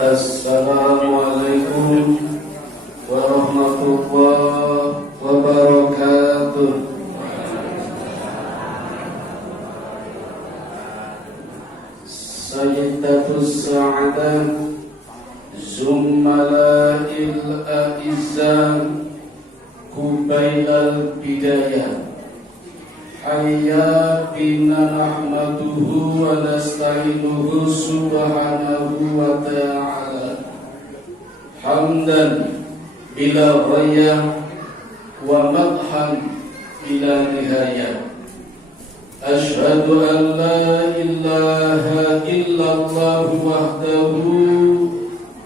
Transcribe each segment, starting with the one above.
Assalamualaikum warahmatullahi wabarakatuh. Sayyidatus Sa'adah Zummala'il A'izzah Kubailal Bidayah Hayya bina nahmaduhu wa nasta'inuhu subhanahu wa ta'ala hamdan bila ghayah wa madhan bila nihayah. Ashhadu an la ilaha illallah wahdahu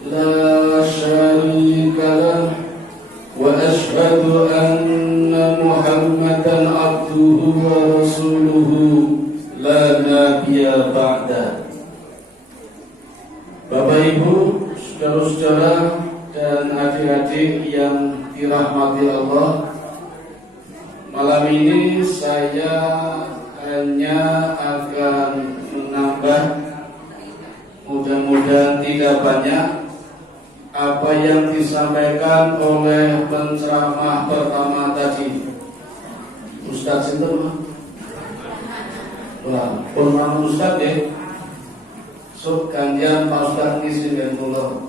la syarika lah wa ashhadu anna Muhammadan abduhu wa rasuluhu la nabiyya ba'da. Bapak Ibu, saudara-saudara dan adik-adik yang dirahmati Allah, malam ini saya hanya akan menambah, mudah-mudahan tidak banyak, apa yang disampaikan oleh penceramah pertama tadi, Ustaz Sinten. Wah, nama Ustaz ya. Sok gantian Pak Ustaz ngisi dan kula.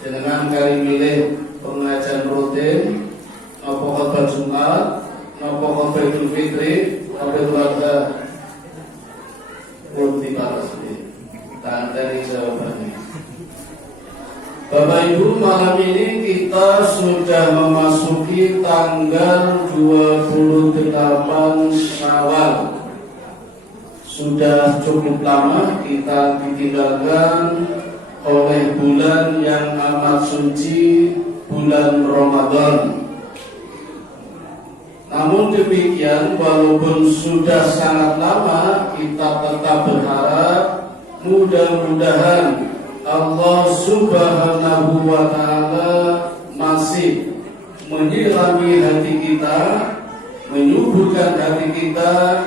Dengan kali milih pengajian rutin, apa khotbah Jumat, apa khotbah Idul Fitri, apa keluarga rutin balas ini. Tak ada jawabannya. Bapak Ibu, malam ini kita sudah memasuki tanggal 28 Syawal. Sudah cukup lama kita ditinggalkan oleh bulan yang amat suci, bulan Ramadan. Namun demikian, walaupun sudah sangat lama, kita tetap berharap mudah-mudahan Allah Subhanahu wa ta'ala masih menyirami hati kita, menyuburkan hati kita,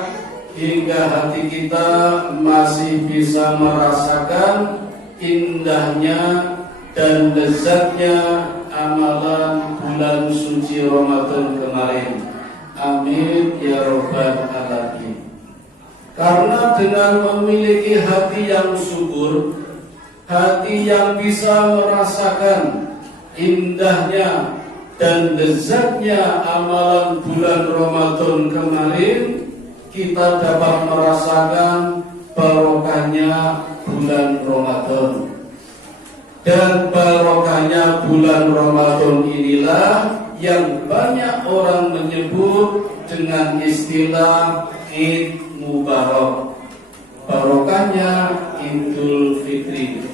hingga hati kita masih bisa merasakan indahnya dan lezatnya amalan bulan suci Ramadan kemarin. Amin ya rabbal alamin. Karena dengan memiliki hati yang subur, hati yang bisa merasakan indahnya dan lezatnya amalan bulan Ramadan kemarin, kita dapat merasakan barokahnya bulan Ramadan. Dan barokahnya bulan Ramadan inilah yang banyak orang menyebut dengan istilah Id Mubarak. Barokahnya Idul Fitri.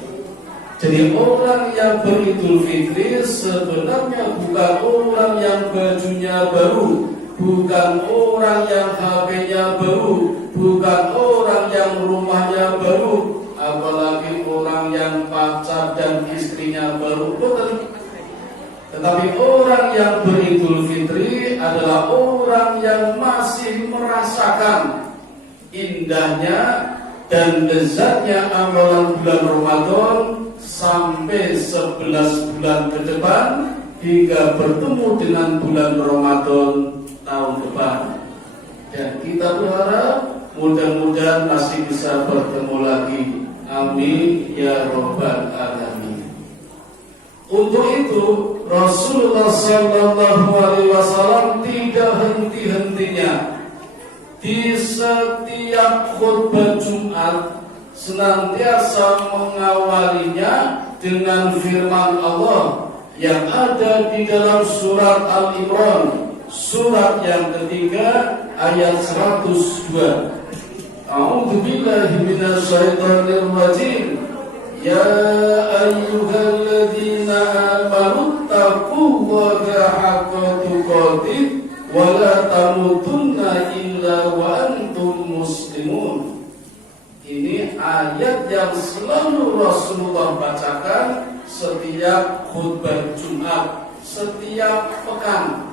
Jadi orang yang beridul fitri sebenarnya bukan orang yang bajunya baru, bukan orang yang HP-nya baru, bukan orang yang rumahnya baru, apalagi orang yang pacar dan istrinya baru, bukan. Tetapi orang yang beridul fitri adalah orang yang masih merasakan indahnya dan lezatnya amalan bulan Ramadan sampai 11 bulan ke depan, hingga bertemu dengan bulan Ramadan tahun depan. Dan kita berharap mudah-mudahan masih bisa bertemu lagi. Amin ya rabbal alamin. Untuk itu Rasulullah SAW tidak henti-hentinya di setiap khutbah Jumat senantiasa mengawalinya dengan firman Allah yang ada di dalam surat Al-Imran, surat yang ketiga ayat 102. A'udzu billahi minasyaitonir rajim. Ya ayyuhalladzina amanu taqullaha haqqa tuqatih wa la tamutunna illa wa antum muslimun. Ini ayat yang selalu Rasulullah bacakan setiap khutbah Jumat, setiap pekan.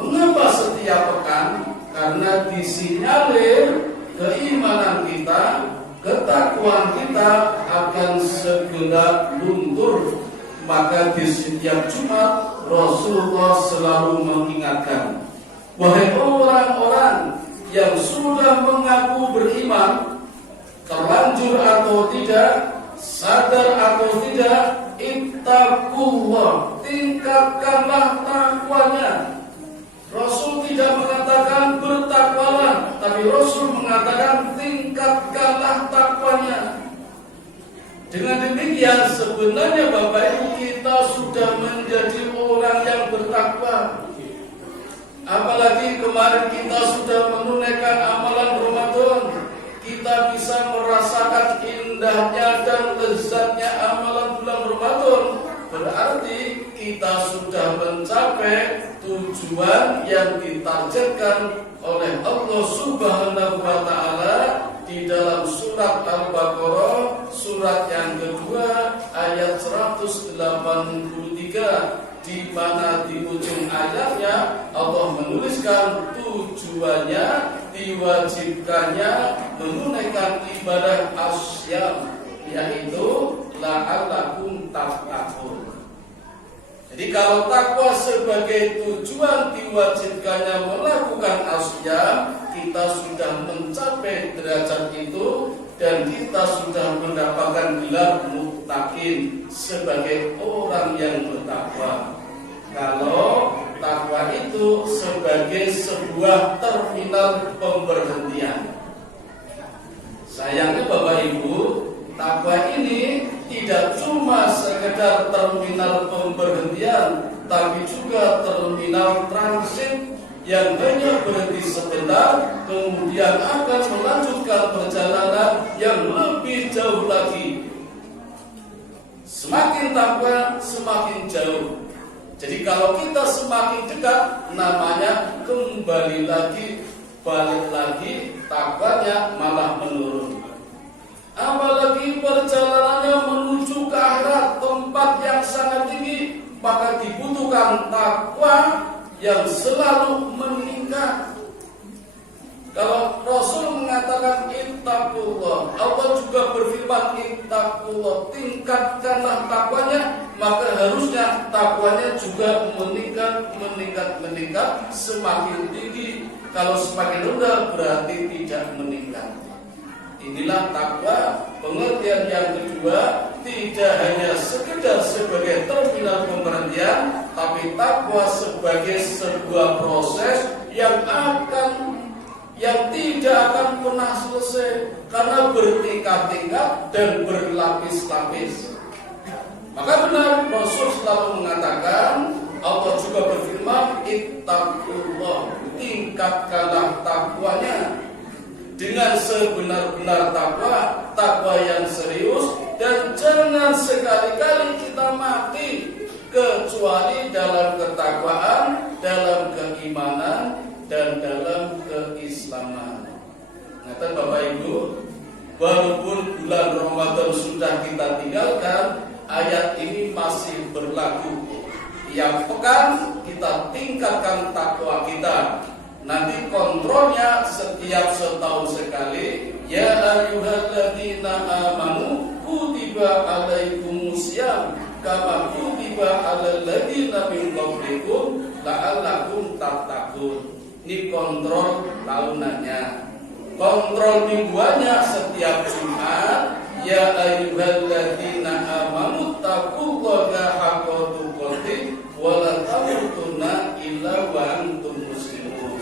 Mengapa setiap pekan? Karena disinyalir keimanan kita, ketakwaan kita akan segera hendak luntur, maka di setiap Jumat Rasulullah selalu mengingatkan, wahai orang-orang yang sudah mengaku beriman, terlanjur atau tidak, sadar atau tidak, ittaqullah, tingkatkanlah takwanya. Rasul tidak mengatakan bertakwalah, tapi Rasul mengatakan tingkatkanlah takwanya. Dengan demikian sebenarnya Bapak Ibu, kita sudah menjadi orang yang bertakwa. Apalagi kemarin kita sudah menunaikan amalan Ramadan, kita bisa merasakan indahnya dan lezatnya amalan bulan Ramadan. Berarti kita sudah mencapai tujuan yang ditargetkan oleh Allah Subhanahu wa Ta'ala di dalam surat Al-Baqarah, surat yang kedua ayat 183, di mana di ujung ayatnya Allah menuliskan tujuannya diwajibkannya menunaikan ibadah asyam, yaitu la'allakum tattaqun. Jadi kalau takwa sebagai tujuan diwajibkannya melakukan asyam, kita sudah mencapai derajat itu dan kita sudah mendapatkan gelar muttaqin sebagai orang yang bertakwa. Kalau takwa itu sebagai sebuah terminal pemberhentian. Sayangnya Bapak Ibu, takwa ini tidak cuma sekedar terminal pemberhentian, tapi juga terminal transit yang hanya berhenti sebentar, kemudian akan melanjutkan perjalanan yang lebih jauh lagi. Semakin takwa, semakin jauh. Jadi kalau kita semakin dekat, namanya kembali lagi, balik lagi, takwanya malah menurun. Apalagi perjalanannya menuju ke akhirat, tempat yang sangat tinggi, maka dibutuhkan takwa yang selalu meningkat. Kalau Rasul mengatakan ittaqullah, Allah juga berfirman ittaqullah, tingkatkanlah takwanya, maka harusnya takwanya juga meningkat semakin tinggi. Kalau semakin rendah berarti tidak meningkat. Inilah takwa, pengertian yang kedua, tidak hanya sekedar sebagai terminal pemberhentian, tapi takwa sebagai sebuah proses yang tidak akan pernah selesai karena bertingkat-tingkat dan berlapis-lapis. Maka benar Rasul selalu mengatakan, Allah juga berfirman, ittaqullah, tingkatkanlah takwanya dengan sebenar-benar takwa yang serius, dan jangan sekali-kali kita mati kecuali dalam ketakwaan, dalam keimanan, dan dalam keislaman. Kata Bapak Ibu, walaupun bulan Ramadan sudah kita tinggalkan, ayat ini masih berlaku. Tiap pekan kita tingkatkan takwa kita. Nanti kontrolnya setiap setahun sekali. Ya ayyuhalladzina amanu kutiba alaikumusiyam kama kutiba alal ladzina min qablikum la'allakum tattaqun. Ini kontrol tahunannya. Kontrol mingguannya setiap Jumat. Ya ayyuhalladzina amanu taqullaha haqqa tuqatih wa la tamutunna illa wa antum muslimun.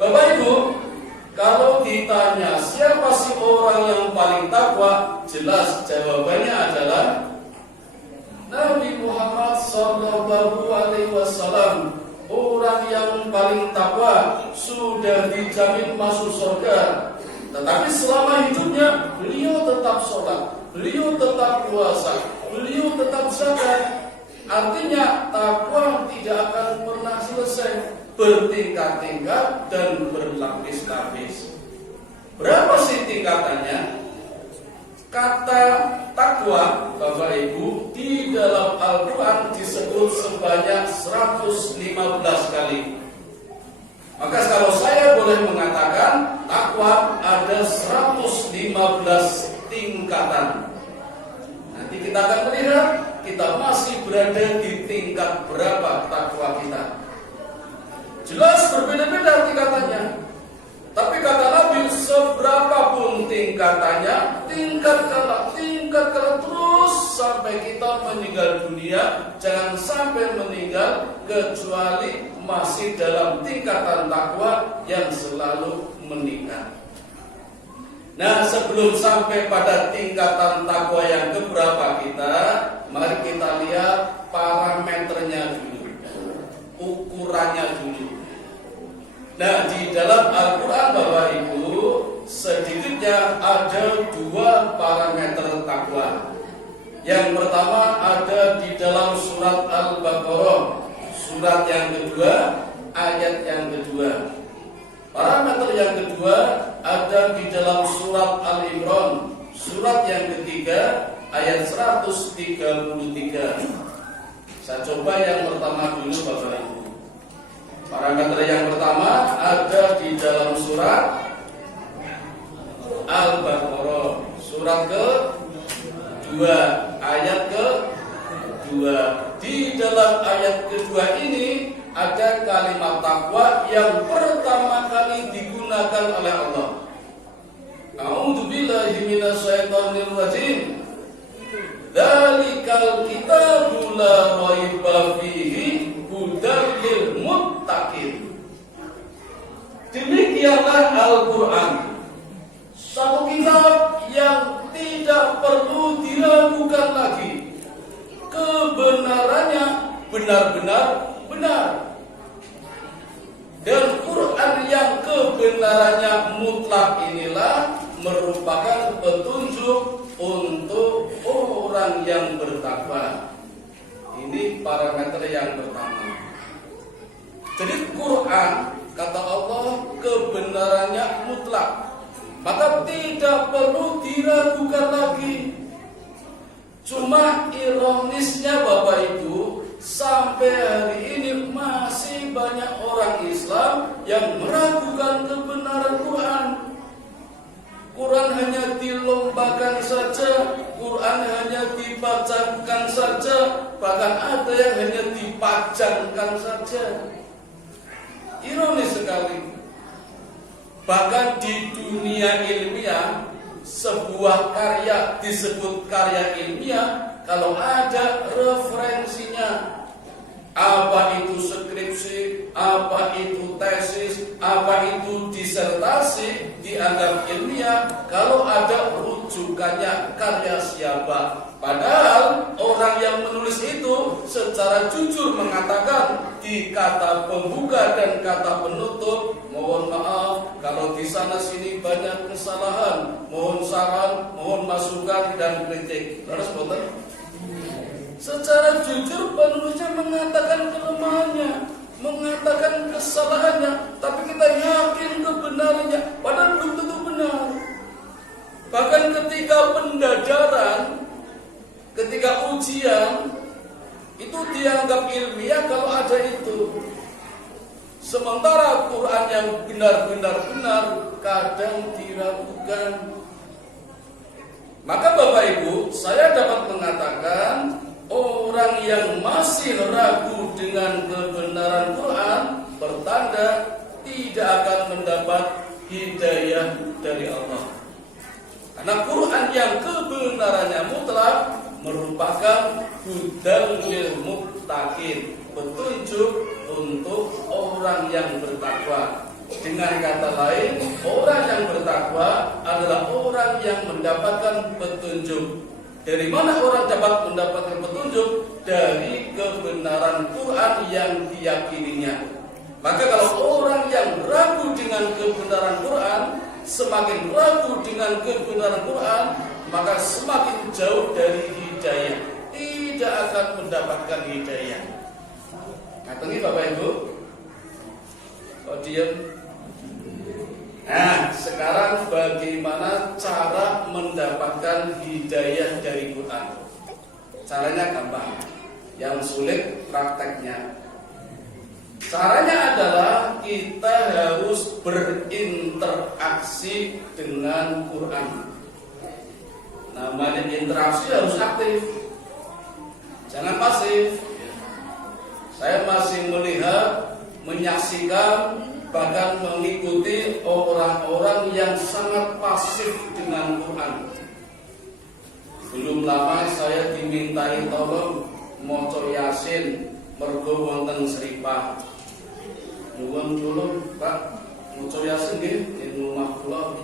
Bapak Ibu, kalau ditanya siapa sih orang yang paling takwa, jelas jawabannya adalah Nabi Muhammad SAW. Orang yang paling takwa sudah dijamin masuk surga. Tetapi selama hidupnya beliau tetap sholat, beliau tetap puasa, beliau tetap zakat. Artinya takwa tidak akan pernah selesai, bertingkat-tingkat dan berlapis-lapis. Berapa sih tingkatannya? Kata takwa, Bapak Ibu, di dalam Al-Quran disebut sebanyak 115 kali. Maka kalau saya boleh mengatakan, takwa ada 115 tingkatan. kita akan melihat kita masih berada di tingkat berapa takwa kita. Jelas berbeda-beda tingkatannya. Tapi kata Nabi, seberapapun tingkatannya, tingkatkanlah terus sampai kita meninggal dunia. Jangan sampai meninggal kecuali masih dalam tingkatan takwa yang selalu meningkat. Nah, sebelum sampai pada tingkatan takwa yang keberapa kita, mari kita lihat parameternya dulu, ukurannya dulu. Nah, di dalam Al-Quran Bapak Ibu, sedikitnya ada 2 parameter takwa. Yang pertama ada di dalam surat Al-Baqarah, surat yang kedua, ayat yang kedua. Parameter yang kedua ada di dalam surat Al-Imran, surat yang ketiga, ayat 133. Saya coba yang pertama dulu Bapak Ibu. Parameter yang pertama ada di dalam surat Al-Baqarah, surat ke-2, ayat ke-2. Di dalam ayat kedua ini ada kalimat takwa yang pertama kali digunakan oleh Allah. A'udzubillahi minasyaitonir rajim. Dzalikal kitabu la raiba fihi hudal lil muttaqin. Demikianlah Al-Quran, satu kitab yang tidak perlu diragukan lagi. Kebenarannya benar-benar benar. Dan Quran yang kebenarannya mutlak inilah merupakan petunjuk untuk orang yang bertakwa. Ini parameter yang pertama. Jadi Quran, kata Allah, kebenarannya mutlak, maka tidak perlu diragukan lagi. Cuma ironisnya Bapak Ibu, sampai hari ini masih banyak orang Islam yang meragukan kebenaran Quran. Quran hanya dilombakan saja, Quran hanya dibacakan saja, bahkan ada yang hanya dipajangkan saja. Ironis sekali. Bahkan di dunia ilmiah, sebuah karya disebut karya ilmiah kalau ada referensinya. Apa itu skripsi, apa itu tesis, apa itu disertasi, dianggap ilmiah kalau ada rujukannya karya siapa. Padahal orang yang menulis itu secara jujur mengatakan di kata pembuka dan kata penutup, mohon maaf kalau di sana sini banyak kesalahan, mohon saran, mohon masukan dan kritik. Terus betul? Secara jujur penulisnya mengatakan kelemahannya, mengatakan kesalahannya, tapi kita yakin kebenarannya, padahal belum tentu benar. Bahkan ketika pendadaran, ketika ujian, itu dianggap ilmiah kalau ada itu. Sementara Quran yang benar-benar benar kadang diragukan. Maka Bapak Ibu, saya dapat mengatakan orang yang masih ragu dengan kebenaran Quran bertanda tidak akan mendapat hidayah dari Allah. Karena Quran yang kebenarannya mutlak merupakan hudal lil muttaqin, petunjuk untuk orang yang bertakwa. Dengan kata lain, orang yang bertakwa adalah orang yang mendapatkan petunjuk. Dari mana orang dapat mendapatkan petunjuk? Dari kebenaran Quran yang diyakininya. Maka kalau orang yang ragu dengan kebenaran Quran, semakin ragu dengan kebenaran Quran, maka semakin jauh dari hidayah, tidak akan mendapatkan hidayah. Katanya Bapak Ibu, kok diam? Nah, sekarang bagaimana cara mendapatkan hidayah dari Quran? Caranya gampang, yang sulit prakteknya. Caranya adalah kita harus berinteraksi dengan Quran. Namanya interaksi harus aktif. Jangan pasif. Saya masih melihat, menyaksikan, bahkan mengikuti orang-orang yang sangat pasif dengan Quran. Belum lama saya dimintai tolong maca Yasin mergo wonten seripah. Nuwun tulung Pak, maca Yasin nggih ing rumah kula.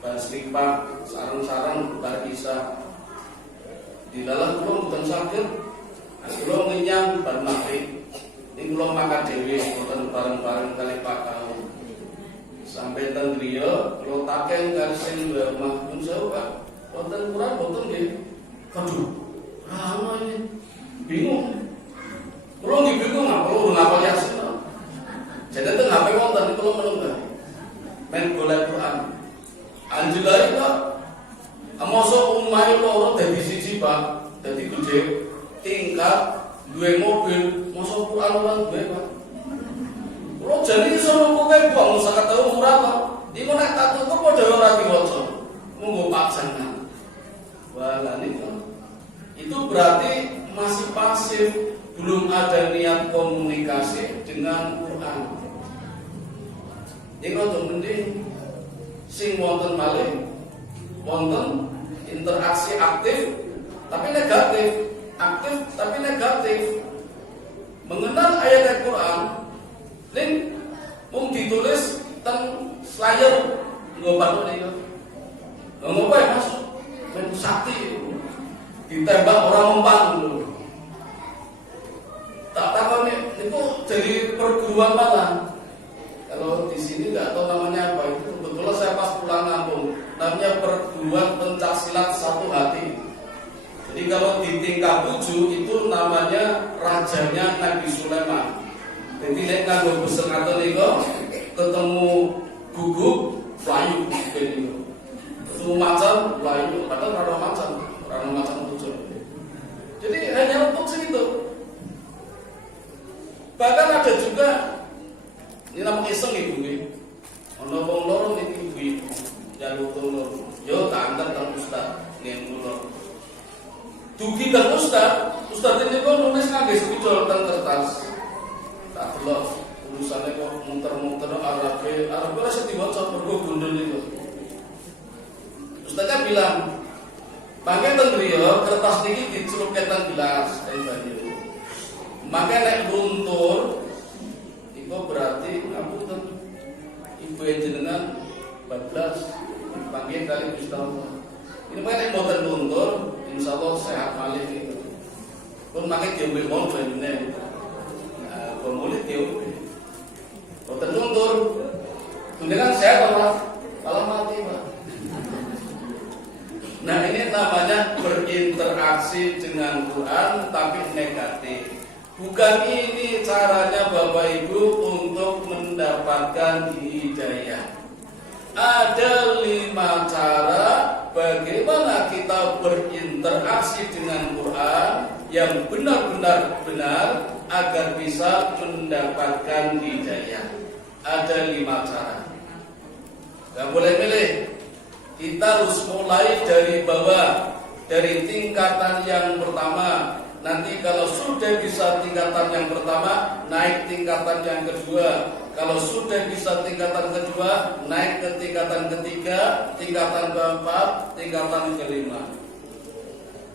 Bar seripah sareng-sareng bar isa. Dilalah kula mboten saged. Kula ngenyang bar maghrib. Ini kula makan dhewe mboten bareng-bareng kali Pak Kau. Sampai teng griya kula taken kali sing omah pun sewu Pak. Wonten Quran mboten nggih. Aduh, lama ini bingung. Kula nggih bingung ngapa Yasin. Jadi teng HP wonten kula menunggu. Men golek Quran. Anjelai Pak. Mosok omahe loro dadi siji Pak, dadi gedhe tingkat duwe mobil, mosok Quran ora duwe Pak. Kula jane iso nukuke wong sak ketemu murah to. Iku nek tak tuku padha ora diwaca. Monggo paksanan. Wala niku. Itu berarti masih pasif, belum ada niat komunikasi dengan Quran. Iku to mending sing wonten malih wonten interaksi aktif tapi negatif, aktif tapi negatif. Mengenal ayat Al-Quran ning mung ditulis teng slayer ngopo niku. Ngopo ya Mas? Men sakti ditembak orang mempan dulu. Tak takoni niku jadi perguruan mana? Kalau di sini nggak tahu namanya apa itu. Kebetulan saya pas pulang kampung, namanya perguruan pencak silat satu hati. Jadi kalau di tingkat 7 itu namanya rajanya Nabi Sulaiman. Jadi nek kanggo besen ngaten niku ketemu guguk layu niku. Ketemu macan layu, padahal ora macan 7. Jadi hanya untuk segitu. Bahkan ada juga ini namanya iseng ibu nih. Ono wong loro niki ibu jaluk tulung. Yo tak antar teng ustaz ning kula. Dugi teng ustaz ini kok nulis ngangge spidol teng kertas. Tak delok urusannya kok muter-muter Arabe ora iso diwaca mergo gundul itu. Ustaz kan bilang, "Mangke teng griya kertas niki dicelupke teng gelas teng banyu." Maka nek luntur itu berarti ngapunten ibu jenengan 14 panggil kali Gusti Allah. Ini nek mboten luntur insyaallah sehat malih niku. Pun mangke diombe mon banyune. Nah, pemulih diombe. Mboten luntur. Jenengan sehat malah mati, Pak. Nah, ini namanya berinteraksi dengan Quran tapi negatif. Bukan ini caranya Bapak Ibu untuk mendapatkan hidayah. Ada 5 cara bagaimana kita berinteraksi dengan Quran yang benar-benar benar agar bisa mendapatkan hidayah. Ada 5 cara. Gak boleh milih. Kita harus mulai dari bawah, dari tingkatan yang pertama. Nanti kalau sudah bisa tingkatan yang pertama, naik tingkatan yang kedua. Kalau sudah bisa tingkatan kedua, naik ke tingkatan ketiga, tingkatan keempat, tingkatan kelima.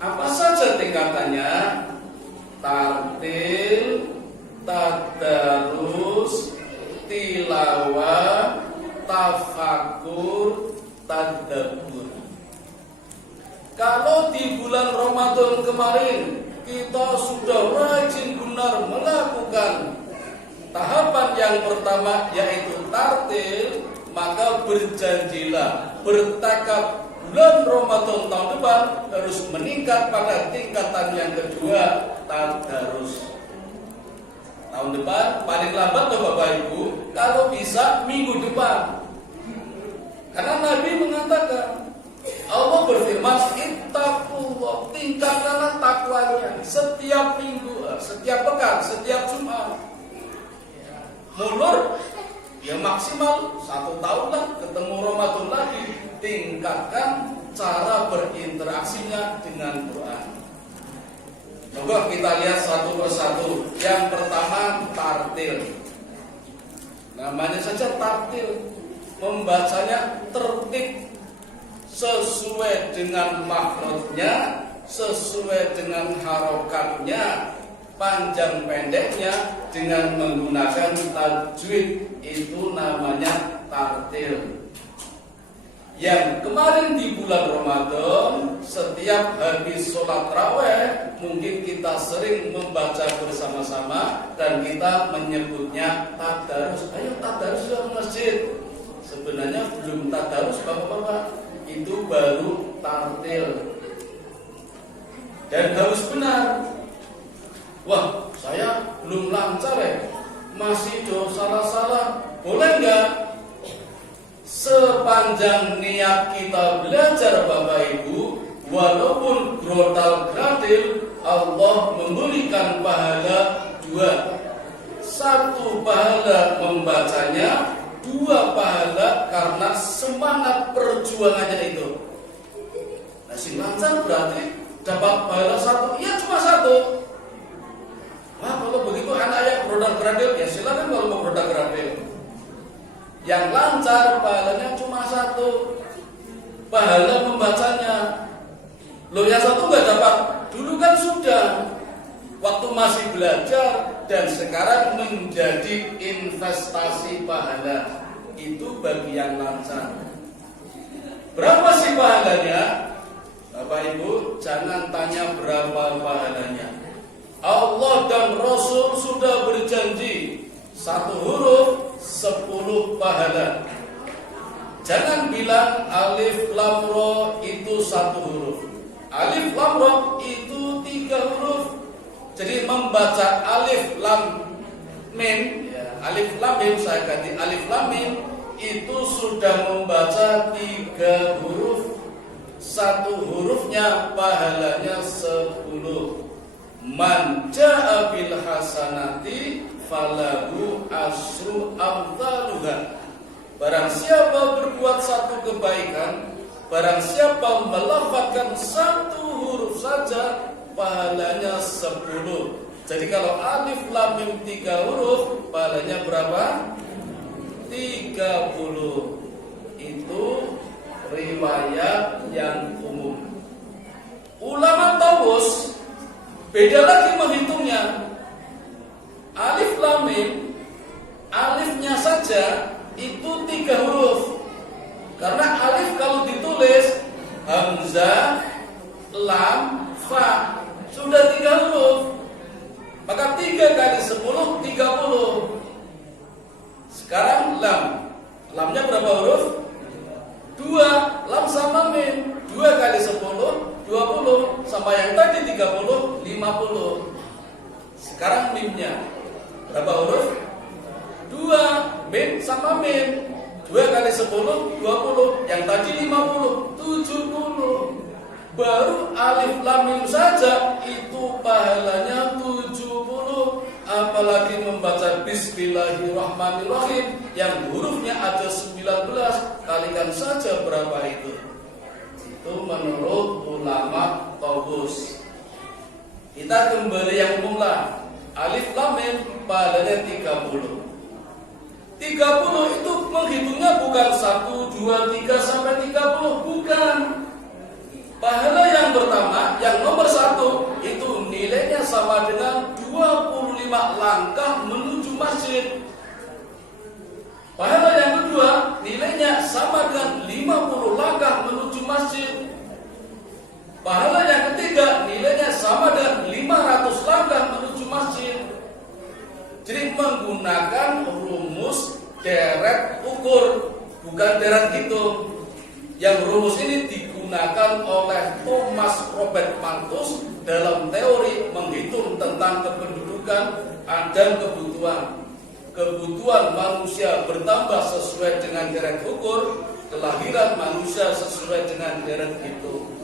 Apa saja tingkatannya? Tartil, tadarus, tilawah, tafakur, tadabbur. Kalau di bulan Ramadan kemarin kita sudah rajin benar melakukan tahapan yang pertama yaitu tartil, maka berjanjilah, bertekad bulan Ramadan tahun depan harus meningkat pada tingkatan yang kedua, tadarus. Tahun depan paling lambat loh Bapak Ibu, kalau bisa minggu depan. Karena Nabi mengatakan, Allah berfirman, ittaqullah, tingkatkanlah takwanya setiap minggu, setiap pekan, setiap Jumat. Mulur, ya maksimal 1 tahun lah, ketemu Ramadan lagi. Tingkatkan cara berinteraksinya dengan Quran. Coba kita lihat satu persatu. Yang pertama tartil. Namanya saja tartil, membacanya tertib sesuai dengan makhrajnya, sesuai dengan harokatnya, panjang pendeknya dengan menggunakan tajwid. Itu namanya tartil. Yang kemarin di bulan Ramadan, setiap habis sholat raweh, mungkin kita sering membaca bersama-sama dan kita menyebutnya tadarus. Ayo tadarus ke masjid. Sebenarnya belum tadarus bapak-bapak, itu baru tartil. Dan harus benar. Wah, saya belum lancar ya, masih salah-salah. Boleh nggak? Sepanjang niat kita belajar Bapak Ibu, walaupun grotal gratil, Allah memberikan pahala dua. Satu pahala membacanya, dua pahala karena semangat perjuangannya itu. Nah, si lancar berarti dapat pahala satu, ya cuma satu. Nah, kalau begitu anak yang grotal gratil, ya silakan kalau mau grotal gratil. Yang lancar pahalanya cuma satu, pahala membacanya. Loh, yang satu nggak dapat. Dulu kan sudah, waktu masih belajar, dan sekarang menjadi investasi pahala. Itu bagi yang lancar. Berapa sih pahalanya? Bapak Ibu, jangan tanya berapa pahalanya. Allah dan Rasul sudah berjanji, satu huruf 10 pahala. Jangan bilang alif lam ra itu satu huruf. Alif lam ra itu 3 huruf. Jadi membaca alif lam mim, ya, alif lam mim saya ganti alif lam mim, itu sudah membaca 3 huruf. Satu hurufnya pahalanya 10. Man ja'a bil hasanati falahu asru amthaluha. Barang siapa berbuat satu kebaikan, barang siapa melafazkan satu huruf saja, pahalanya 10. Jadi kalau alif lam mim 3 huruf, pahalanya berapa? 30. Itu riwayat yang umum. Ulama Tawus beda lagi menghitungnya. Alif lam mim, alifnya saja itu 3 huruf. Karena alif kalau ditulis hamzah, lam, fa, sudah 3 huruf. Maka 3 kali 10 30. Sekarang lam, lamnya berapa huruf? 2, lam sama mim, 2 kali 10 20, sama yang tadi 30 50. Sekarang mimnya berapa huruf? 2, mim sama mim, 2 kali 10 20, yang tadi 50 70. Baru alif lam mim saja itu pahalanya 70. Apalagi membaca bismillahirrahmanirrahim yang hurufnya ada 19, kalikan saja berapa itu. Itu menurut ulama Tawus. Kita kembali yang umum lah. Alif lam mim pahalanya 30. 30 itu menghitungnya bukan 1, 2, 3 sampai 30, bukan. Pahala yang pertama, yang nomor 1, itu nilainya sama dengan 25 langkah menuju masjid. Pahala yang kedua, nilainya sama dengan 50 langkah menuju masjid. Pahala yang ketiga, nilainya sama dengan 500 langkah menuju masjid. Jadi menggunakan rumus deret ukur, bukan deret hitung. Yang rumus ini digunakan oleh Thomas Robert Malthus dalam teori menghitung tentang kependudukan dan kebutuhan. Kebutuhan manusia bertambah sesuai dengan deret ukur, kelahiran manusia sesuai dengan deret hitung.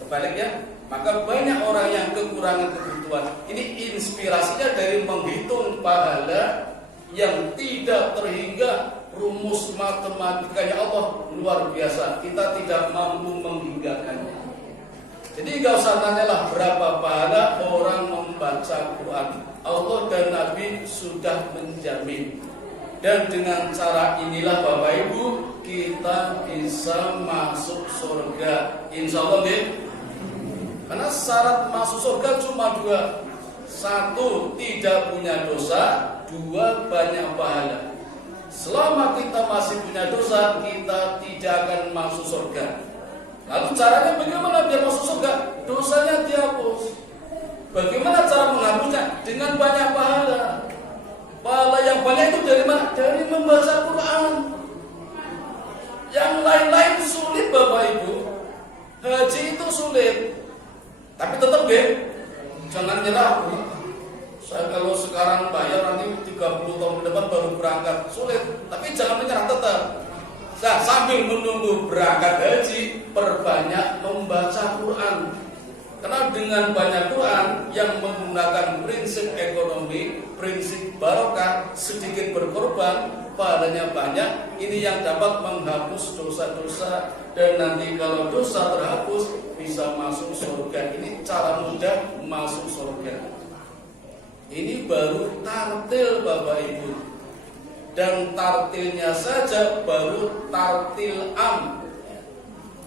Terbaliknya, maka banyak orang yang kekurangan kebutuhan. Ini inspirasinya dari menghitung pahala yang tidak terhingga. Rumus matematikanya Allah luar biasa, kita tidak mampu menghinggakannya. Jadi gak usah tanyalah berapa pahala orang membaca Quran. Allah dan Nabi sudah menjamin. Dan dengan cara inilah Bapak Ibu kita bisa masuk surga. Insya Allah nih. Karena syarat masuk surga cuma dua. Satu, tidak punya dosa. Dua, banyak pahala. Selama kita masih punya dosa, kita tidak akan masuk surga. Lalu caranya bagaimana biar masuk surga? Dosanya dihapus. Bagaimana cara menghapusnya? Dengan banyak pahala. Pahala yang banyak itu dari mana? Dari membaca Quran. Yang lain-lain sulit Bapak Ibu. Haji itu sulit. Tapi tetap jangan nyerah. Saya kalau sekarang bayar nanti 30 tahun ke depan baru berangkat. Sulit. Tapi jangan menyerah tetap. Nah, sambil menunggu berangkat haji, perbanyak membaca Quran. Karena dengan banyak Quran yang menggunakan prinsip ekonomi, prinsip barokah, sedikit berkorban, padanya banyak, ini yang dapat menghapus dosa-dosa. Dan nanti kalau dosa terhapus, bisa masuk surga. Ini cara mudah masuk surga. Ini baru tartil Bapak Ibu. Dan tartilnya saja baru tartil am,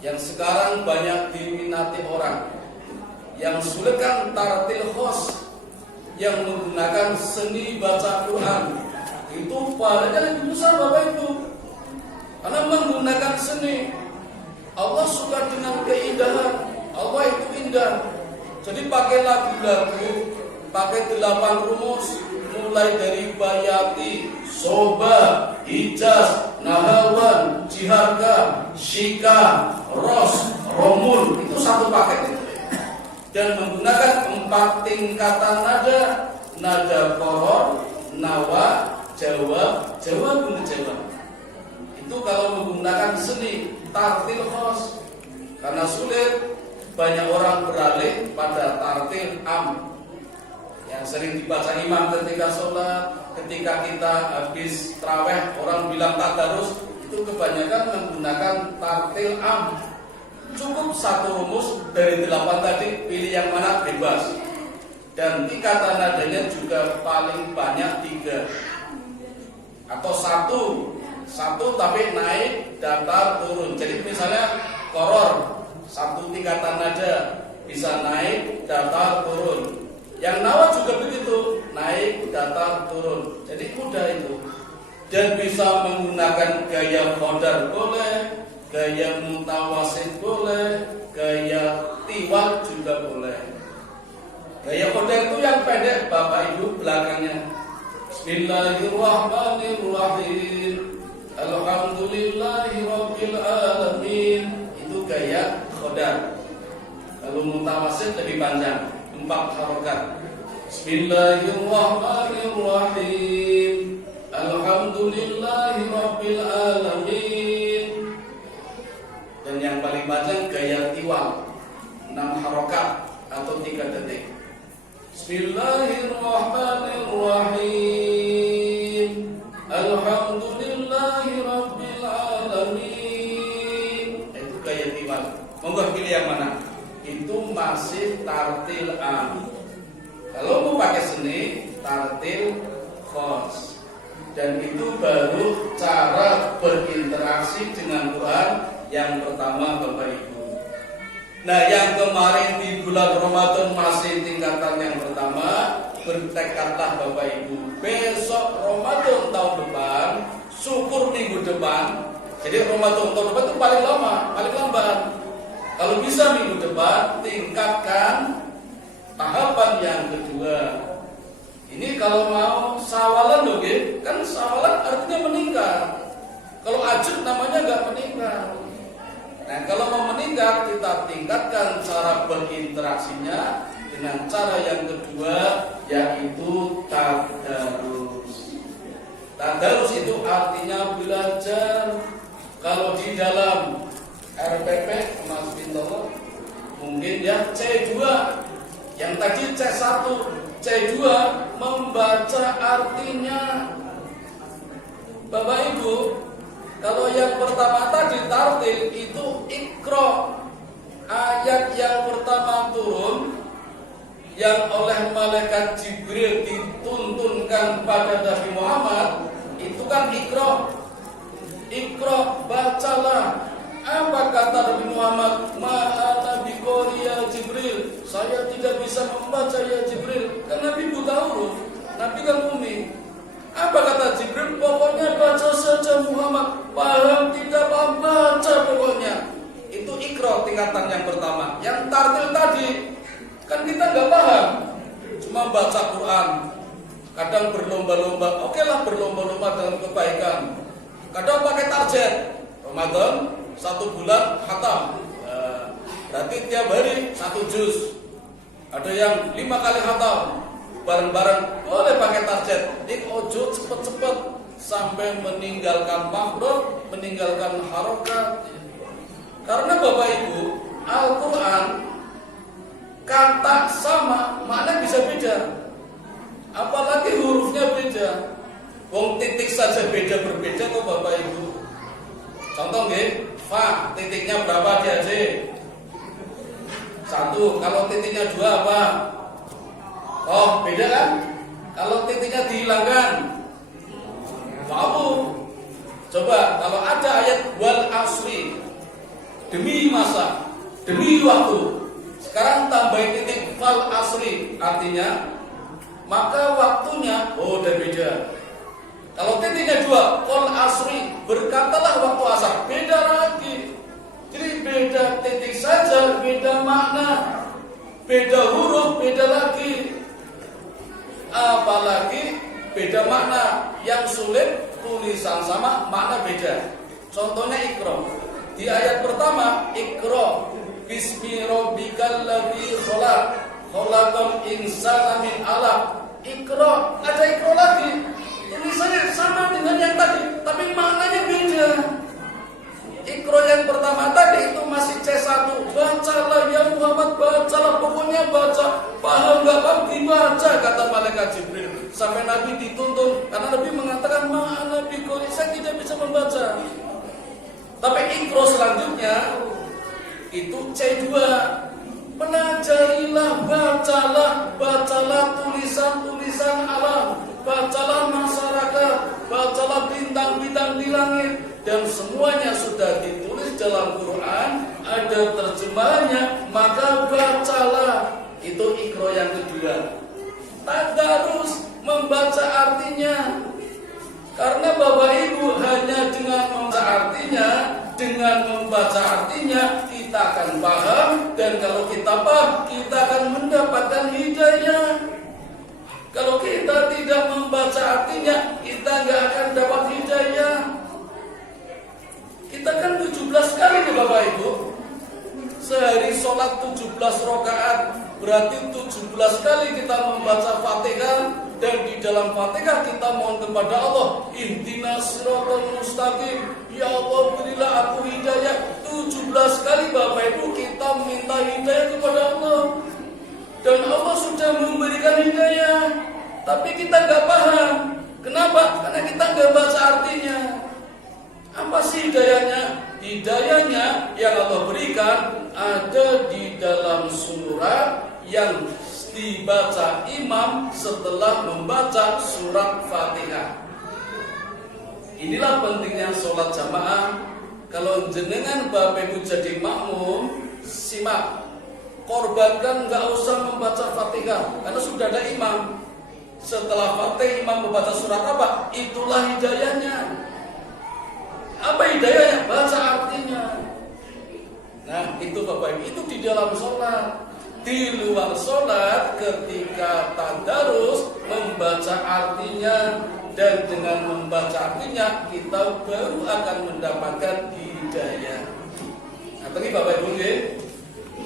yang sekarang banyak diminati orang. Yang sulit kan tartil khos, yang menggunakan seni baca Quran. Itu pahalanya lebih besar Bapak Ibu. Karena menggunakan seni, Allah suka dengan keindahan. Allah itu indah. Jadi pakai lagu-lagu, pakai 8 rumus, mulai dari bayati, soba, hijaz, nahawan, jiharga, shika, ros, romul, itu satu paket itu. Dan menggunakan 4 tingkatan nada, nada koror, nawa, jawab, jawab guna jawab. Itu kalau menggunakan seni tartil khos. Karena sulit, banyak orang beralih pada tartil am, yang sering dibaca imam ketika sholat, ketika kita habis tarawih, orang bilang tadarus, itu kebanyakan menggunakan tartil am. Cukup 1 rumus dari 8 tadi, pilih yang mana bebas. Dan tingkatan nadanya juga paling banyak 3 atau 1 tapi naik, datar, turun. Jadi misalnya koror 1 tingkatan nada, bisa naik, datar, turun. Yang nawa juga begitu, naik, datar, turun. Jadi mudah itu. Dan bisa menggunakan gaya qadar boleh, gaya mutawasid boleh, gaya tiwal juga boleh. Gaya qadar itu yang pendek Bapak Ibu belakangnya. Bismillahirrahmanirrahim. Alhamdulillahirabbil alamin. Itu gaya qadar. Kalau mutawasid lebih panjang, 4 harokat. Bismillahirrahmanirrahim. Alhamdulillahirabbil alamin. Dan yang paling panjang gaya tiwal, 6 harokat atau 3 detik. Bismillahirrahmanirrahim. Alhamdulillahirabbil alamin. Itu gaya tiwal. Monggo pilih yang mana? Itu masih tartil am. Kalau mau pakai seni, tartil khos. Dan itu baru cara berinteraksi dengan Quran yang pertama Bapak Ibu. Nah, yang kemarin di bulan Ramadan masih tingkatan yang pertama, bertekadlah Bapak Ibu. Besok Ramadan tahun depan, syukur minggu depan. Jadi Ramadan tahun depan itu paling lama, paling lambat. Kalau bisa minggu depan tingkatkan tahapan yang kedua. Ini kalau mau sawalan loh, kan sawalan artinya meningkat. Kalau ajud namanya nggak meningkat. Nah, kalau mau meningkat kita tingkatkan cara berinteraksinya dengan cara yang kedua, yaitu tadarus. Tadarus itu artinya belajar. Kalau di dalam RPP Mas Bintoro mungkin ya C2, yang tadi C1, C2 membaca artinya. Bapak Ibu, kalau yang pertama tadi tartil itu ikro, ayat yang pertama yang oleh malaikat Jibril dituntunkan pada Nabi Muhammad itu kan Iqra. Iqra, bacalah. Apa kata Nabi Muhammad? Ma'ana biqori ya Jibril. Saya tidak bisa membaca ya Jibril. Kan Nabi buta huruf. Nabi kan umi. Apa kata Jibril? Pokoknya baca saja Muhammad. Paham tidak paham, baca pokoknya. Itu Iqra tingkatan yang pertama. Yang tartil tadi kan kita nggak paham, cuma baca Quran. Kadang berlomba-lomba, oke lah berlomba-lomba dalam kebaikan. Kadang pakai target Ramadan 1 bulan khatam, berarti tiap hari 1 juz. Ada yang 5 kali khatam, bareng-bareng boleh pakai target. Ojo cepet-cepet sampai meninggalkan makhluk, meninggalkan harokat. Karena Bapak Ibu, Al-Quran kata sama, makna bisa beda. Apalagi hurufnya beda. Wong titik saja beda berbeda kok Bapak Ibu. Contoh nggih, fa titiknya berapa dia C? 1. Kalau titiknya 2 apa? Oh, beda kan? Kalau titiknya dihilangkan, wow. Coba kalau ada ayat wal asri, demi masa, demi waktu. Sekarang tambahin titik fal asri, artinya maka waktunya udah beda. Kalau titiknya 2 fal asri, berkatalah waktu asar, beda lagi. Jadi beda titik saja, beda makna, beda huruf, beda lagi. Apalagi beda makna. Yang sulit tulisan sama, makna beda. Contohnya Iqra. Di ayat pertama, Iqra bismi rabbikal ladzi khalaq, khalaqal insana min 'alaq. Iqra, ada Iqra lagi. Tulisannya sama dengan yang tadi, tapi maknanya beda. Iqra yang pertama tadi itu masih C1. Bacalah ya Muhammad, bacalah, pokoknya baca. Paham gak paham dibaca, kata malaikat Jibril. Sampai Nabi dituntun, karena Nabi mengatakan ma'ana biqori, saya tidak bisa membaca. Tapi Iqra selanjutnya itu C2. Pelajarilah, bacalah tulisan-tulisan alam, bacalah masyarakat, bacalah bintang-bintang di langit, dan semuanya sudah ditulis dalam Quran, ada terjemahannya, maka bacalah. Itu Iqra yang kedua. Tadarus, membaca artinya. Karena Bapak Ibu hanya dengan membaca artinya kita akan paham, dan kalau kita paham kita akan mendapatkan hidayah. Kalau kita tidak membaca artinya kita nggak akan dapat hidayah. Kita kan 17 kali nih Bapak Ibu. Sehari sholat 17 rakaat, berarti 17 kali kita membaca Fatihah. Dan di dalam Fatihah kita mohon kepada Allah, ihdinas siratal mustaqim, ya Allah berilah aku hidayah. 17 kali Bapak Ibu kita minta hidayah kepada Allah, dan Allah sudah memberikan hidayah, tapi kita nggak paham. Kenapa? Karena kita nggak baca artinya. Apa sih hidayahnya? Hidayahnya yang Allah berikan ada di dalam surat yang dibaca imam setelah membaca surat Fatihah. Inilah pentingnya sholat jamaah. Kalau jenengan Bapak Ibu jadi makmum, simak, korbankan nggak usah membaca Fatihah, karena sudah ada imam. Setelah Fatihah imam membaca surat apa? Itulah hidayahnya. Apa hidayahnya? Baca artinya. Nah itu Bapak Ibu, itu di dalam sholat. Di luar sholat ketika tadarus membaca artinya, dan dengan membaca artinya kita baru akan mendapatkan hidayah. Nah tadi Bapak Ibu,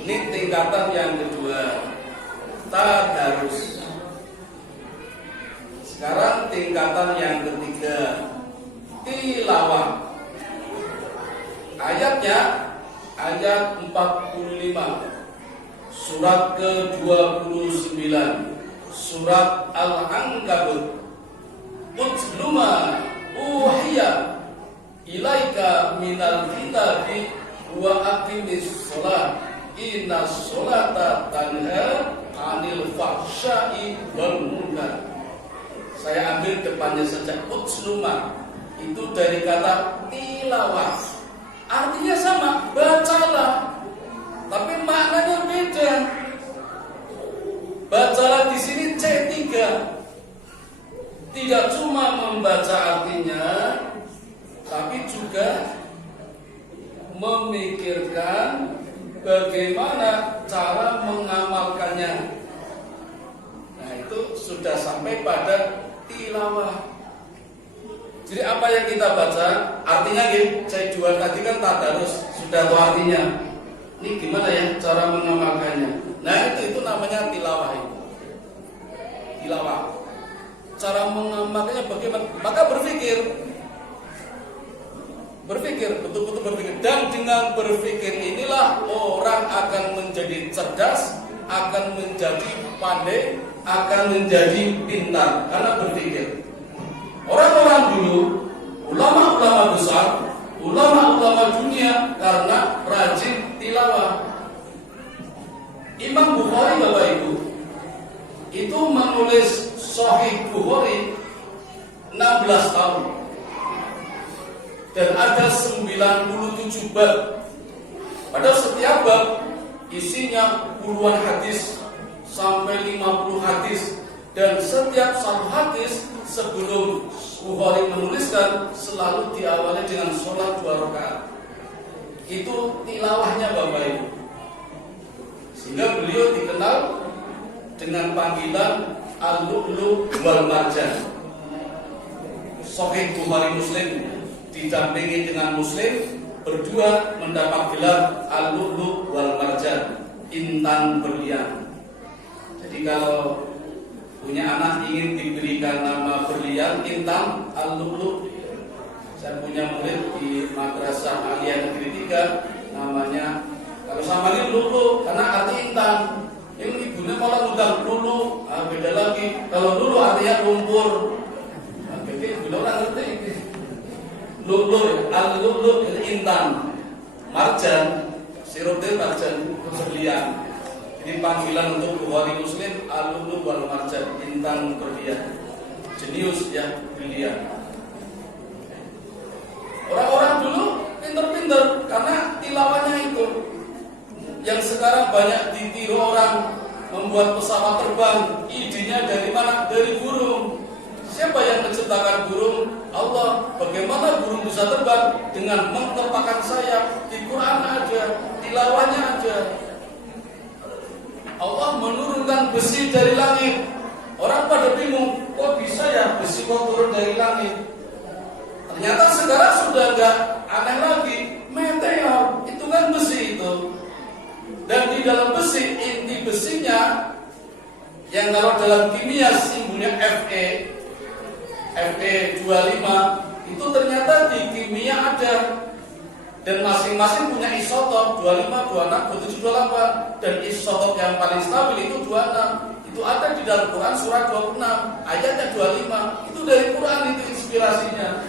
ini tingkatan yang kedua, tadarus. Sekarang tingkatan yang ketiga, tilawah. Ayatnya ayat 45 surat ke-29 surat Al-Ankabut. Utluma uhiya ilaika minal kitabi wa aqimis sholat inna sholata tanha 'anil fahsya'i wal munkar. Saya ambil depannya saja, utsluma. Itu dari kata tilawah. Artinya sama, bacalah. Tapi maknanya beda. Bacalah di sini C3. Tidak cuma membaca artinya, tapi juga memikirkan bagaimana cara mengamalkannya. Nah, itu sudah sampai pada tilawah. Jadi apa yang kita baca, artinya gitu, C2 tadi kan tadarus, sudah tahu artinya. Ini gimana ya cara mengamalkannya? Nah, itu namanya tilawah itu. Tilawah. Cara mengamalkannya bagaimana? Maka berpikir, betul-betul berpikir. Dan dengan berpikir inilah orang akan menjadi cerdas, akan menjadi pandai, akan menjadi pintar karena berpikir. Orang-orang dulu, ulama-ulama besar, ulama-ulama dunia karena rajin tilawah. Imam Bukhari, Bapak Ibu, itu menulis Sahih Bukhari 16 tahun. Dan ada 97 bab. Padahal setiap bab isinya puluhan hadis sampai 50 hadis. Dan setiap satu hadis sebelum Bukhari menuliskan selalu diawali dengan sholat 2 rakaat. Itu tilawahnya Bapak Ibu. Sehingga beliau dikenal dengan panggilan Al-Lu'lu' wal Marjan. Sahih Bukhari Muslim didampingi dengan Muslim, berdua mendapat gelar Al-Lu'lu' wal Marjan, intan berlian. Jadi kalau punya anak ingin diberikan nama berlian, intan, Al-Lu'lu'. Saya punya murid di Madrasah Aliyah Negeri 3, namanya kalau sama ini Lulu karena arti intan. Ini ibunya malah ngundang Lulu, beda lagi. Kalau Lulu artinya lumpur. Nah, jadi ibunya orang ngerti ini. Lulu, Al-Lulu intan, marjan, sirup dari marjan berlian. Ini panggilan untuk Bukhari Muslim, Al-Lulu' wal Marjan, intan berlian, jenius ya berlian. Orang-orang dulu pinter-pinter karena tilawahnya itu. Yang sekarang banyak ditiru orang membuat pesawat terbang, idenya dari mana? Dari burung. Siapa yang menciptakan burung? Allah. Bagaimana burung bisa terbang? Dengan mengerpakkan sayap. Di Quran ada, tilawahnya ada. Allah menurunkan besi dari langit. Orang pada bingung, kok bisa ya besi kok turun dari langit? Ternyata sekarang sudah enggak aneh lagi. Meteor, itu kan besi itu. Dan di dalam besi, inti besinya yang kalau dalam kimia simbolnya Fe 25, itu ternyata di kimia ada. Dan masing-masing punya isotop 25, 26, 27, 28. Dan isotop yang paling stabil itu 26. Itu ada di dalam Quran surah 26, ayatnya 25. Itu dari Quran, itu inspirasinya.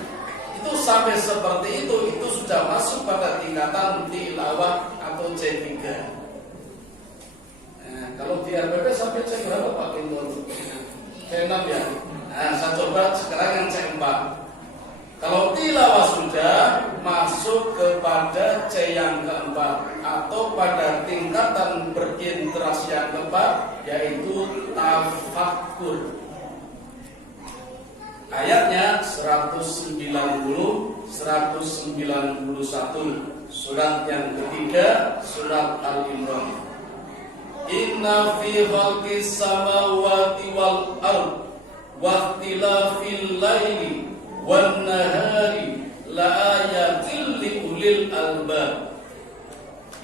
Itu sampai seperti itu sudah masuk pada tingkatan tilawah atau C3. Nah, kalau di RPP sampai C berapa Pak Kinton? C6 ya. Nah, saya coba sekarang yang C4. Kalau tilawah sudah masuk kepada C yang keempat atau pada tingkatan berinteraksi yang keempat, yaitu tafakkur. Ayatnya 190, 191, surat yang ketiga, surat Al-Imran. Inna fi khalqis samawati wal ard wa ikhtilafil laili wan nahari laayatil liulil albab.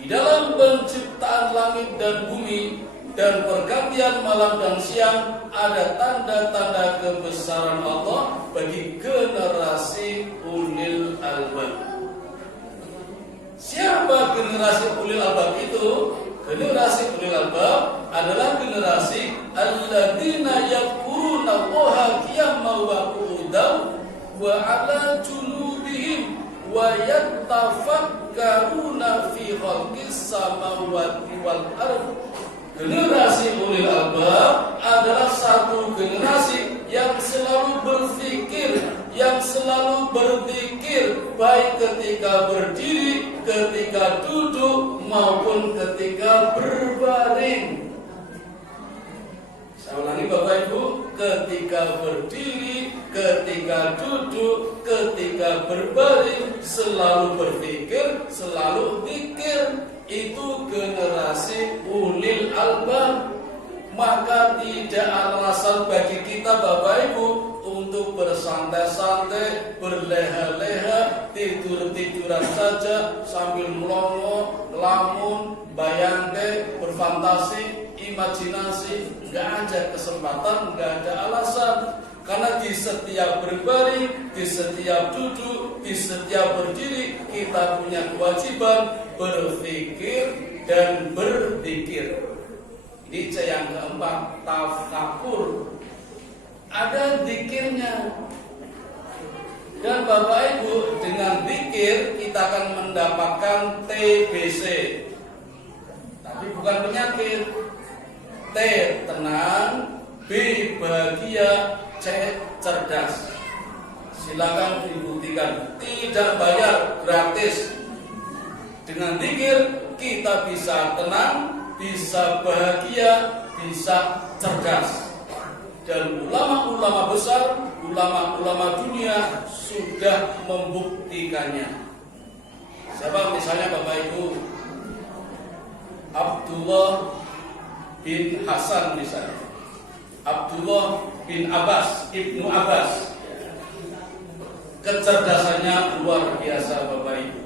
Di dalam penciptaan langit dan bumi dan pergantian malam dan siang ada tanda-tanda kebesaran Allah bagi generasi ulil albab. Siapa generasi ulil albab itu? Generasi ulil albab adalah generasi alladzina yadhkuruna Allaha qiyaman wa qu'udan wa 'ala junubihim wa yattafakkaruna fi khalqis samawati wal ardh Generasi ulil albab adalah satu generasi yang selalu berpikir, yang selalu berzikir, baik ketika berdiri, ketika duduk, maupun ketika berbaring. Saya ulangi Bapak Ibu, ketika berdiri, ketika duduk, ketika berbaring, selalu berpikir, selalu zikir. Itu generasi ulil albab. Maka tidak alasan bagi kita Bapak Ibu untuk bersantai-santai, berleha-leha, tidur-tiduran saja sambil melongo, ngelamun, bayangke, berfantasi, imajinasi. Nggak ada kesempatan, nggak ada alasan. Karena di setiap berbaring, di setiap duduk, di setiap berdiri, kita punya kewajiban berpikir dan berzikir. Ini yang keempat, tafakur. Ada zikirnya. Dan Bapak Ibu, dengan zikir kita akan mendapatkan TBC. Tapi bukan penyakit. T, tenang. B, bahagia. C, cerdas. Silakan dibuktikan. Tidak bayar, gratis. Dengan zikir kita bisa tenang, bisa bahagia, bisa cerdas. Dan ulama-ulama besar, ulama-ulama dunia sudah membuktikannya. Siapa misalnya Bapak Ibu? Abdullah bin Hasan misalnya, Abdullah bin Abbas, Ibnu Abbas. Kecerdasannya luar biasa Bapak Ibu.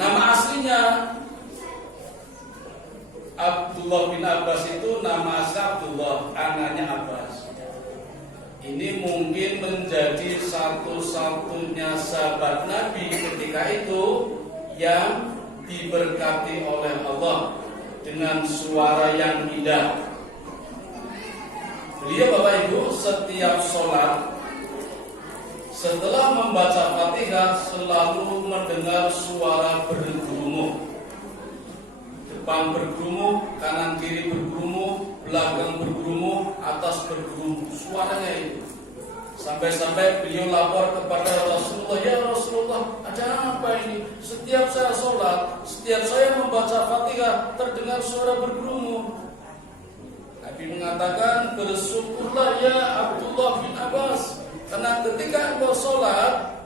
Nama aslinya Abdullah bin Abbas itu nama asli Abdullah, anaknya Abbas. Ini mungkin menjadi satu-satunya sahabat Nabi ketika itu yang diberkati oleh Allah dengan suara yang indah. Beliau Bapak Ibu setiap sholat setelah membaca Fatihah selalu mendengar suara bergumul. Depan bergumul, kanan kiri bergumul, belakang bergumul, atas bergumul. Suaranya itu. Sampai-sampai beliau lapor kepada Rasulullah, ya Rasulullah, ada apa ini? Setiap saya sholat, setiap saya membaca Fatihah terdengar suara bergumul. Nabi mengatakan, bersyukurlah ya Abdullah bin Abbas, karena ketika engkau sholat,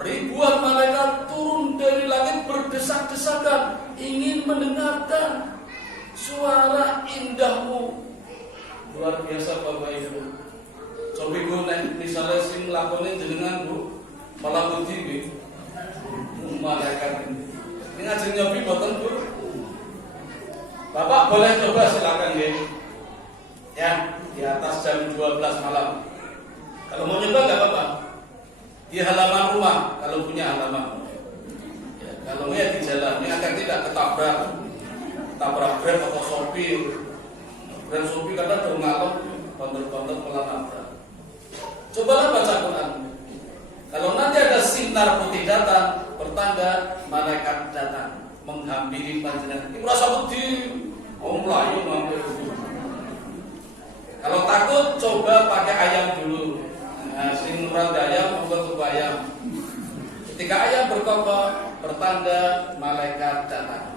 ribuan malaikat turun dari langit berdesak-desakan ingin mendengarkan suara indahmu. Luar biasa Bapak Ibu. Coba gue misalnya sing lakonin jenengan Bu, malah budi malaikat ini ngajeng nyobi boten Bu. Bapak boleh coba silakan ya. Ya, di atas jam 12 malam. Kalau mau nyoba nggak apa-apa. Di halaman rumah, kalau punya halaman. Ya, kalau nggak di jalan, ini agar tidak ketabrak Grab atau sopir. Grab sopir kadang udah ngalem, bandel-bandel malah nabrak. Cobalah baca Quran. Kalau nanti ada sinar putih datang, pertanda malaikat datang menghampiri panjenengan. Ini merasa wedi, melayu mampir. Kalau takut, coba pakai ayam dulu. Nah, sing rada ayam membuat tubuh ayam. Ketika ayam berkokok, pertanda malaikat datang.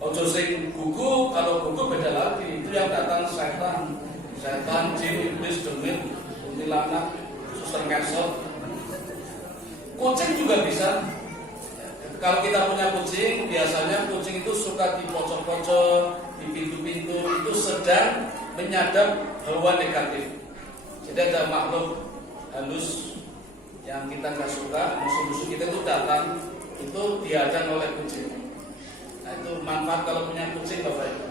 Ojo sing gugu, kalau gugu beda lagi. Itu yang datang setan, jin, iblis, demit, kuntilanak, suster ngesot. Kucing juga bisa. Kalau kita punya kucing, biasanya kucing itu suka di pojok-pojok, di pintu-pintu, itu sedang menyadap hawa negatif. Jadi ada makhluk halus yang kita nggak suka, musuh-musuh kita itu datang, itu dihadang oleh kucing. Nah itu manfaat kalau punya kucing Bapak Ibu.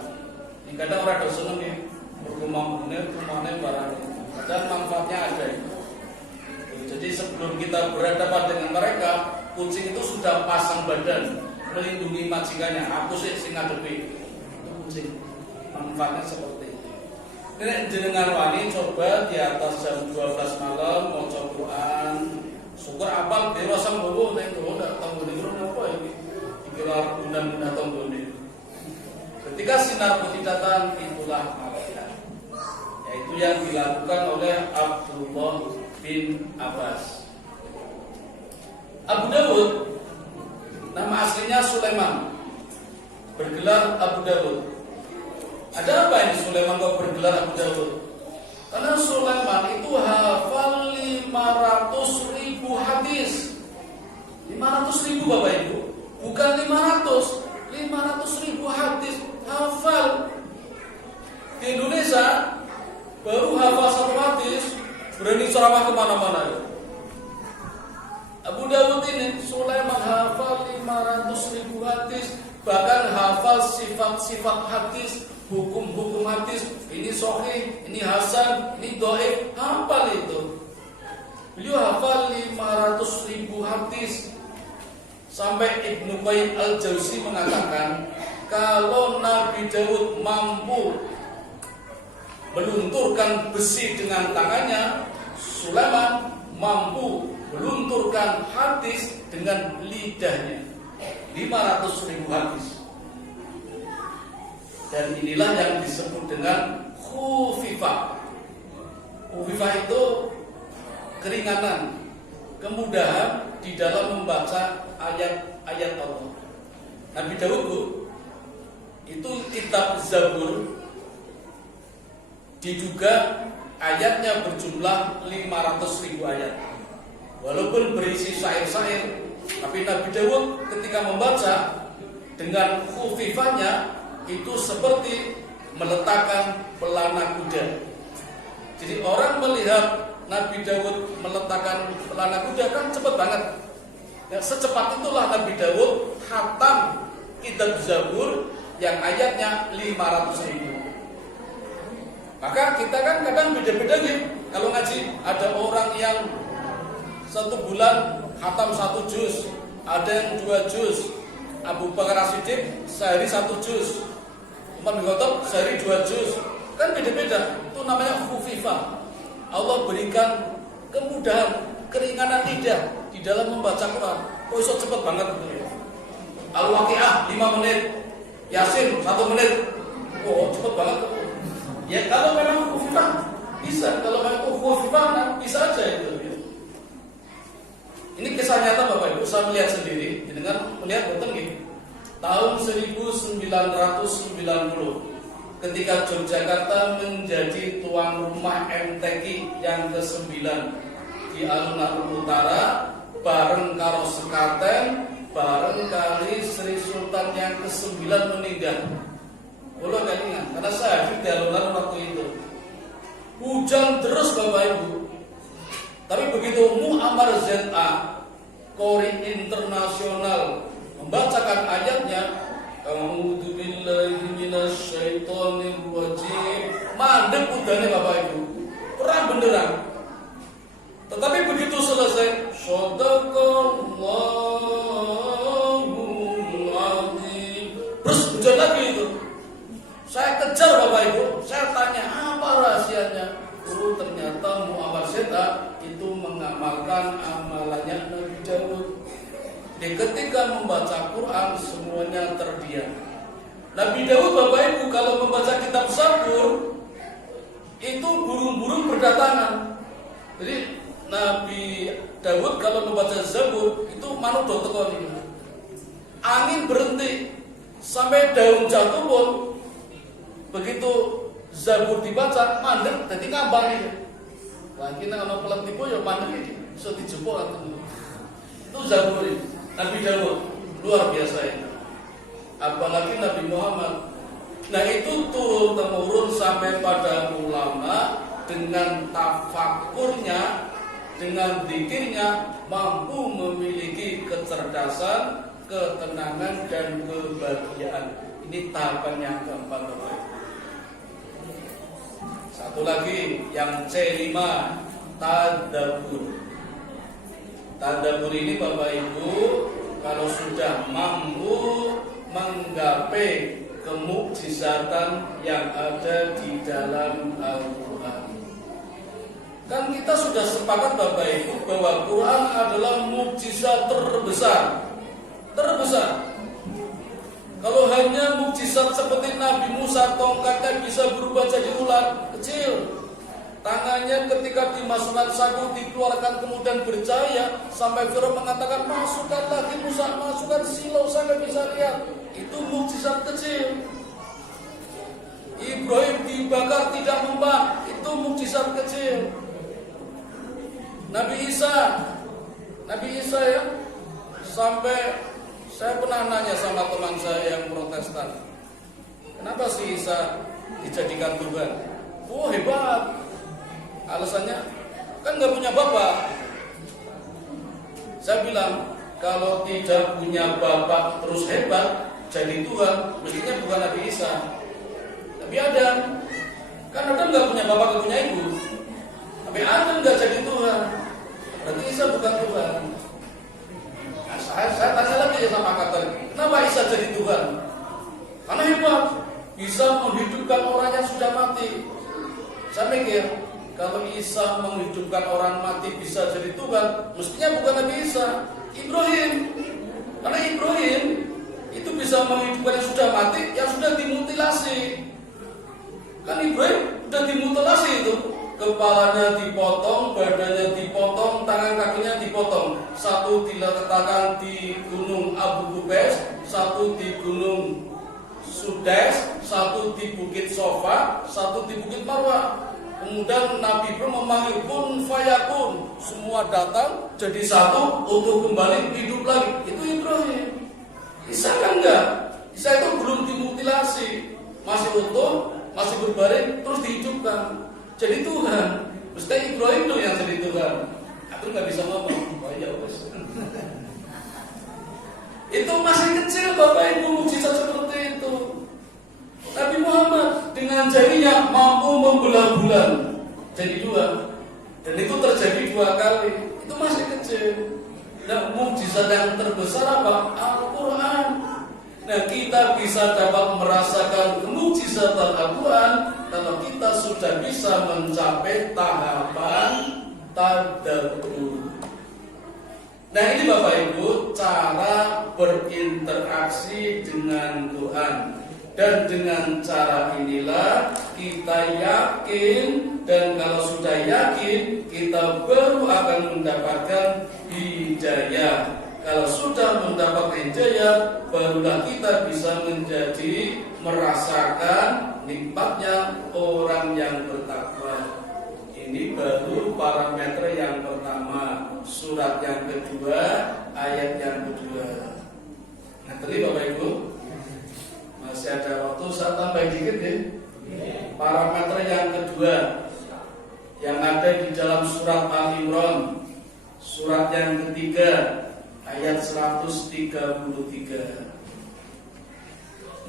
Ini kadang orang dosen nih, rumahnya barangnya. Dan manfaatnya ada itu. Jadi sebelum kita berhadapan dengan mereka, kucing itu sudah pasang badan melindungi majikannya. Aku sih sing ngadepi itu kucing. Manfaatnya seperti itu. Ini jenengan wani coba di atas jam 12 malam maca Quran. Syukur apal dhewe rasa mbowo nek ndak tahu ngene apa iki. Dikira guna-guna tombone. sinar penghidatan itulah malaikat. Yaitu yang dilakukan oleh Abdullah bin Abbas. Abu Dawud, nama aslinya Sulaiman, bergelar Abu Dawud. Ada apa ini Sulaiman kok bergelar Abu Dawud? Karena Sulaiman itu hafal 500.000 hadis. 500.000 Bapak Ibu, bukan 500.000 hadis hafal. Di Indonesia baru hafal satu hadis berani ceramah kemana-mana ya. Abu Dawud ini Sulaiman hafal 500.000 hadis, bahkan hafal sifat-sifat hadis, hukum-hukum hadis. Ini sahih, ini hasan, ini dhaif, hafal itu. Beliau hafal 500.000 hadis. Sampai Ibnu Qayyim Al-Jauzi mengatakan, kalau Nabi Daud mampu melunturkan besi dengan tangannya, Sulaiman mampu melunturkan hadis dengan lidahnya. 500.000 hadis. Dan inilah yang disebut dengan khufifah. Khufifah itu keringanan, kemudahan di dalam membaca ayat-ayat Allah. Nabi Daud itu kitab Zabur diduga ayatnya berjumlah 500.000 ayat. Walaupun berisi syair-syair, tapi Nabi Daud ketika membaca dengan khufifahnya itu seperti meletakkan pelana kuda. Jadi orang melihat Nabi Daud meletakkan pelana kuda kan cepat banget. Ya, secepat itulah Nabi Daud khatam kitab Zabur yang ayatnya 500.000. Maka kita kan kadang beda-beda nih. Kalau ngaji ada orang yang 1 bulan khatam 1 juz, ada yang 2 juz. Abu Bakar As-Siddiq sehari 1 juz, Umar bin Khattab sehari 2 juz. Kan beda-beda. Itu namanya khufifah. Allah berikan kemudahan, keringanan lidah di dalam membaca Quran. Kok iso cepet banget gitu ya. Al-Waqiah 5 menit, Yasin 1 menit. Oh, cepet banget. Ya kalau memang khufifah bisa, kalau memang khufifah bisa aja itu. Ini kisah nyata Bapak Ibu, saya melihat sendiri, dengan melihat betul gitu. Tahun 1990 ketika Yogyakarta menjadi tuan rumah MTQ yang ke-9 di alun-alun utara, bareng karo sekaten, bareng kali Sri Sultan yang ke-9 meninggal. Kalau kelingan, karena saya di alun-alun waktu itu. Hujan terus Bapak Ibu. Tapi begitu Muammar ZA, Qori internasional, membacakan ayatnya, A'udzu billahi minasyaitonir rajim, mandek udane Bapak Ibu. Perang beneran. Tetapi begitu selesai, Shadaqallahul azim. Terus hujan lagi itu. Saya kejar Bapak Ibu, saya tanya apa rahasianya. Oh, ternyata Muammar ZA itu mengamalkan amalannya Nabi Daud. Ketika membaca Quran semuanya terdiam. Nabi Daud Bapak Ibu kalau membaca kitab Zabur itu burung-burung berdatangan. Jadi Nabi Daud kalau membaca Zabur itu manut dotekon. Angin berhenti sampai daun jatuh pun begitu Zabur dibaca mandek jadi ngambang itu. Lagi nang ana pelet tipu ya mandek iki iso dijepuk atau. Itu Zabur ini. Nabi Daud luar biasa itu. Apalagi Nabi Muhammad. Nah itu turun temurun sampai pada ulama dengan tafakurnya, dengan zikirnya mampu memiliki kecerdasan, ketenangan dan kebahagiaan. Ini tahapan yang keempat. Satu lagi yang C5, tadabbur. Tadabbur ini Bapak Ibu kalau sudah mampu menggapai kemukjizatan yang ada di dalam Al-Quran. Kan kita sudah sepakat Bapak Ibu bahwa Quran adalah mukjizat terbesar. Kalau hanya mukjizat mukjizat seperti Nabi Musa, tongkatnya bisa berubah jadi ular kecil. Tangannya ketika dimasukkan saku dikeluarkan kemudian bercahaya, sampai Firaun mengatakan, masukkan lagi Musa, masukkan silau, saya nggak bisa lihat. Itu mukjizat kecil. Ibrahim dibakar tidak membak, itu mukjizat kecil. Nabi Isa ya, sampai saya pernah nanya sama teman saya yang Protestan, kenapa si Isa dijadikan Tuhan? Oh hebat. Alasannya kan nggak punya bapak. Saya bilang kalau tidak punya bapak terus hebat jadi Tuhan, mestinya bukan Nabi Isa, Nabi Adam. Kan Adam nggak punya bapak, nggak punya ibu. Nabi Adam nggak jadi Tuhan, berarti Isa bukan Tuhan. Nah, saya tanya lagi sama kata, kenapa Isa jadi Tuhan? Karena hebat, bisa menghidupkan orang yang sudah mati. Saya mikir, kalau Isa menghidupkan orang mati bisa jadi Tuhan, mestinya bukan Nabi Isa, Ibrahim. Karena Ibrahim itu bisa menghidupkan yang sudah mati, yang sudah dimutilasi. Kan Ibrahim sudah dimutilasi itu, kepalanya dipotong, badannya dipotong, tangan kakinya dipotong. Satu diletakkan di Gunung Abu Kubais, satu di Gunung Sudes, satu di Bukit Sofa, satu di Bukit Marwah. Kemudian Nabi Ibrahim memanggil kun fayakun, semua datang jadi satu untuk kembali hidup lagi. Itu Ibrahim. Isa kan enggak. Isa itu belum dimutilasi, masih utuh, masih berbaring, terus dihidupkan. Jadi Tuhan. Mesti Ibrahim tuh yang jadi Tuhan. Aku nggak bisa ngomong. Oh ya wes. Itu masih kecil Bapak Ibu, mukjizat seperti itu. Nabi Muhammad dengan jarinya mampu membelah bulan jadi dua, dan itu terjadi 2 kali. Itu masih kecil. Dan mukjizat yang terbesar apa? Al-Quran. Nah, kita bisa dapat merasakan kemukjizatan Al-Quran kalau kita sudah bisa mencapai tahapan tadabbur. Nah, ini Bapak Ibu cara berinteraksi dengan Tuhan. Dan dengan cara inilah kita yakin, dan kalau sudah yakin kita baru akan mendapatkan hidayah. Kalau sudah mendapat hidayah, barulah kita bisa menjadi merasakan nikmatnya orang yang bertakwa. Ini baru parameter yang pertama, surat yang kedua, ayat yang kedua. Nah, tadi Bapak Ibu masih ada waktu, saya tambah dikit ya. Parameter yang kedua yang ada di dalam surat Al-Imran, surat yang ketiga, ayat 133.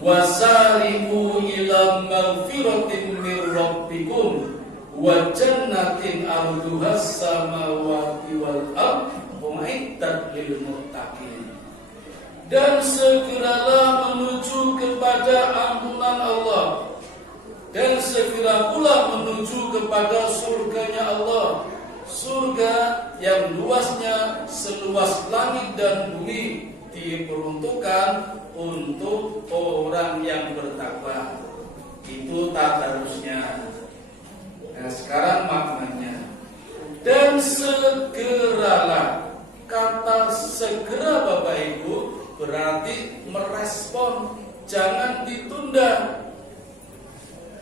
Wasari'u ila magfiratin min rabbikum wa jannatin arduhas samawati wal ardh u'iddat lil muttaqin. Dan segeralah menuju kepada ampunan Allah, dan segera pula menuju kepada surganya Allah, surga yang luasnya seluas langit dan bumi, diperuntukkan untuk orang yang bertakwa. Itu tadarusnya. Nah, sekarang maknanya. Dan segeralah, kata segera Bapak Ibu berarti merespon, jangan ditunda.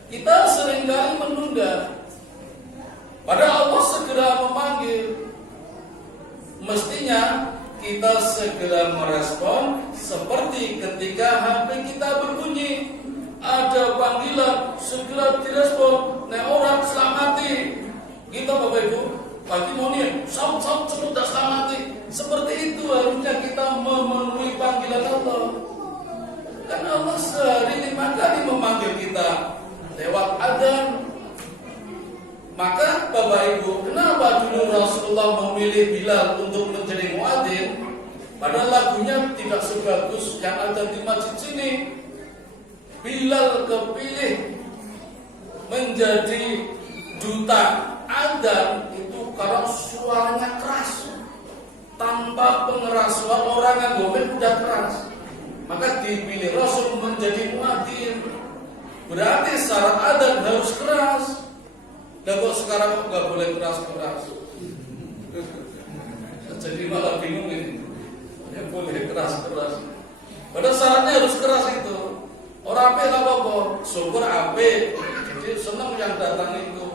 Kita seringkali menunda. Padahal Allah segera memanggil. Mestinya kita segera merespon, seperti ketika HP kita berbunyi, ada panggilan, segera direspon. Nah, orang selamati. Kita Bapak Ibu, pagi mau nih, saut cepet dah selamati. Seperti itu harusnya kita memenuhi panggilan Allah. Karena Allah sehari 5 kali memanggil kita lewat adzan. Maka Bapak Ibu, kenapa dulu Rasulullah memilih Bilal untuk menjadi muadzin? Padahal lagunya tidak sebagus yang ada di masjid sini. Bilal kepilih menjadi duta adzan itu karena suaranya keras. Tanpa pengeras suara, orang yang gomen udah keras. maka dipilih Rasul menjadi muadzin. Berarti syarat adzan harus keras. Dan kok sekarang nggak boleh keras-keras? Jadi malah bingung ini. Yang boleh keras-keras. Padahal syaratnya harus keras itu. Orang apik lah apa? Syukur apik. Jadi senang yang datang itu.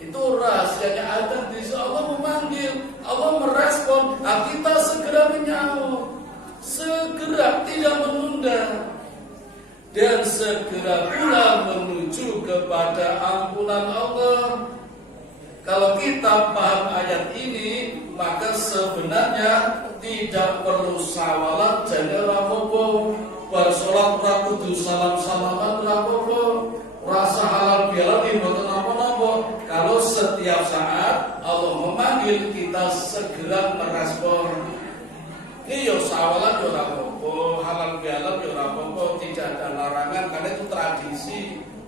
Itu rahasianya adzan. Bisa Allah memanggil, Allah merespon. Kita segera menyaut, segera tidak menunda, dan segera pula menuju kepada ampunan Allah. Kalau kita paham ayat ini, maka sebenarnya tidak perlu sawalat jadi rapopo, bersolat rakudu salam-salaman rapopo, rasa halal bihalal imboten napa-napa. Kalau setiap saat Allah memanggil, kita segera merespon. Ini yo sawalat yo rapopo, halal bihalal yo rapopo, tidak ada larangan karena itu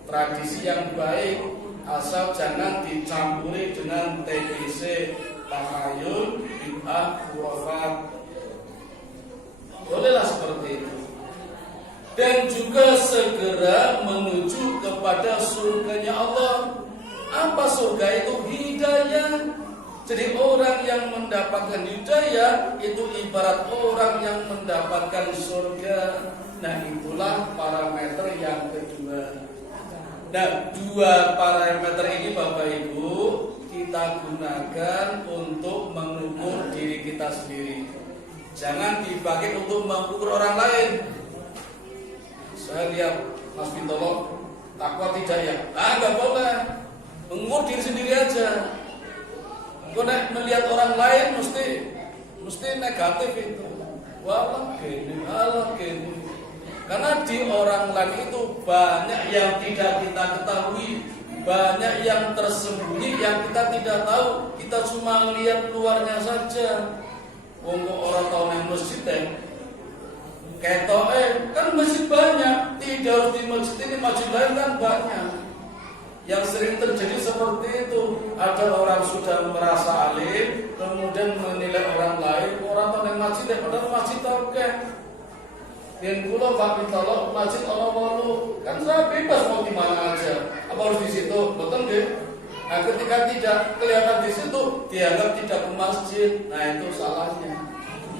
tradisi yang baik. Asal jangan dicampuri dengan TBC, tahayul, bid'ah, khurafat. Bolehlah seperti itu. Dan juga segera menuju kepada surganya Allah. Apa surga itu? Hidayah. Jadi orang yang mendapatkan hidayah itu ibarat orang yang mendapatkan surga. Nah, itulah parameter yang kedua. Nah, dua parameter ini Bapak Ibu kita gunakan untuk mengukur diri kita sendiri. Jangan dipakai untuk mengukur orang lain. Saya lihat Mas Bintolo takwa tidak ya? Enggak boleh. Mengukur diri sendiri aja. Kalau melihat orang lain mesti negatif itu. Walah gini. Karena di orang lain itu banyak yang tidak kita ketahui, banyak yang tersembunyi yang kita tidak tahu. Kita cuma melihat luarnya saja. Wong orang tahu yang masjid kan masjid banyak. Tidak harus di masjid ini, masjid lain kan banyak. Yang sering terjadi seperti itu, ada orang sudah merasa alim, kemudian menilai orang lain, orang tahu yang masjid, padahal masjid tahu yang kula Pak Bintolo masjid ana walu, kan saya bebas mau di mana aja. Apa harus di situ? Betul nggih? Nah, ketika tidak kelihatan di situ, dianggap tidak ke masjid. Nah, itu salahnya.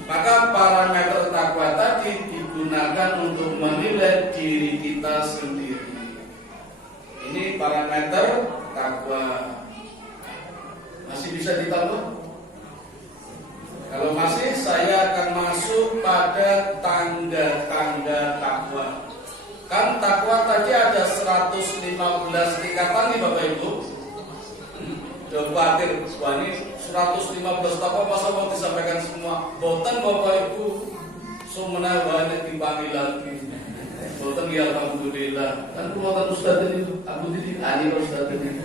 Maka parameter takwa tadi digunakan untuk menilai diri kita sendiri. Ini parameter takwa. Masih bisa ditambah? Kalau masih, saya akan masuk pada tangga-tangga takwa. Kan takwa tadi ada 115 tingkatan nih Bapak Ibu. Udah khawatir, wah ini 115 takwa masa mau disampaikan semua. Boten Bapak Ibu, sumena banyak dipanggil lagi. Boten ya alhamdulillah. Kan kuatan Ustaz ini, aku ditanya Ustaz ini.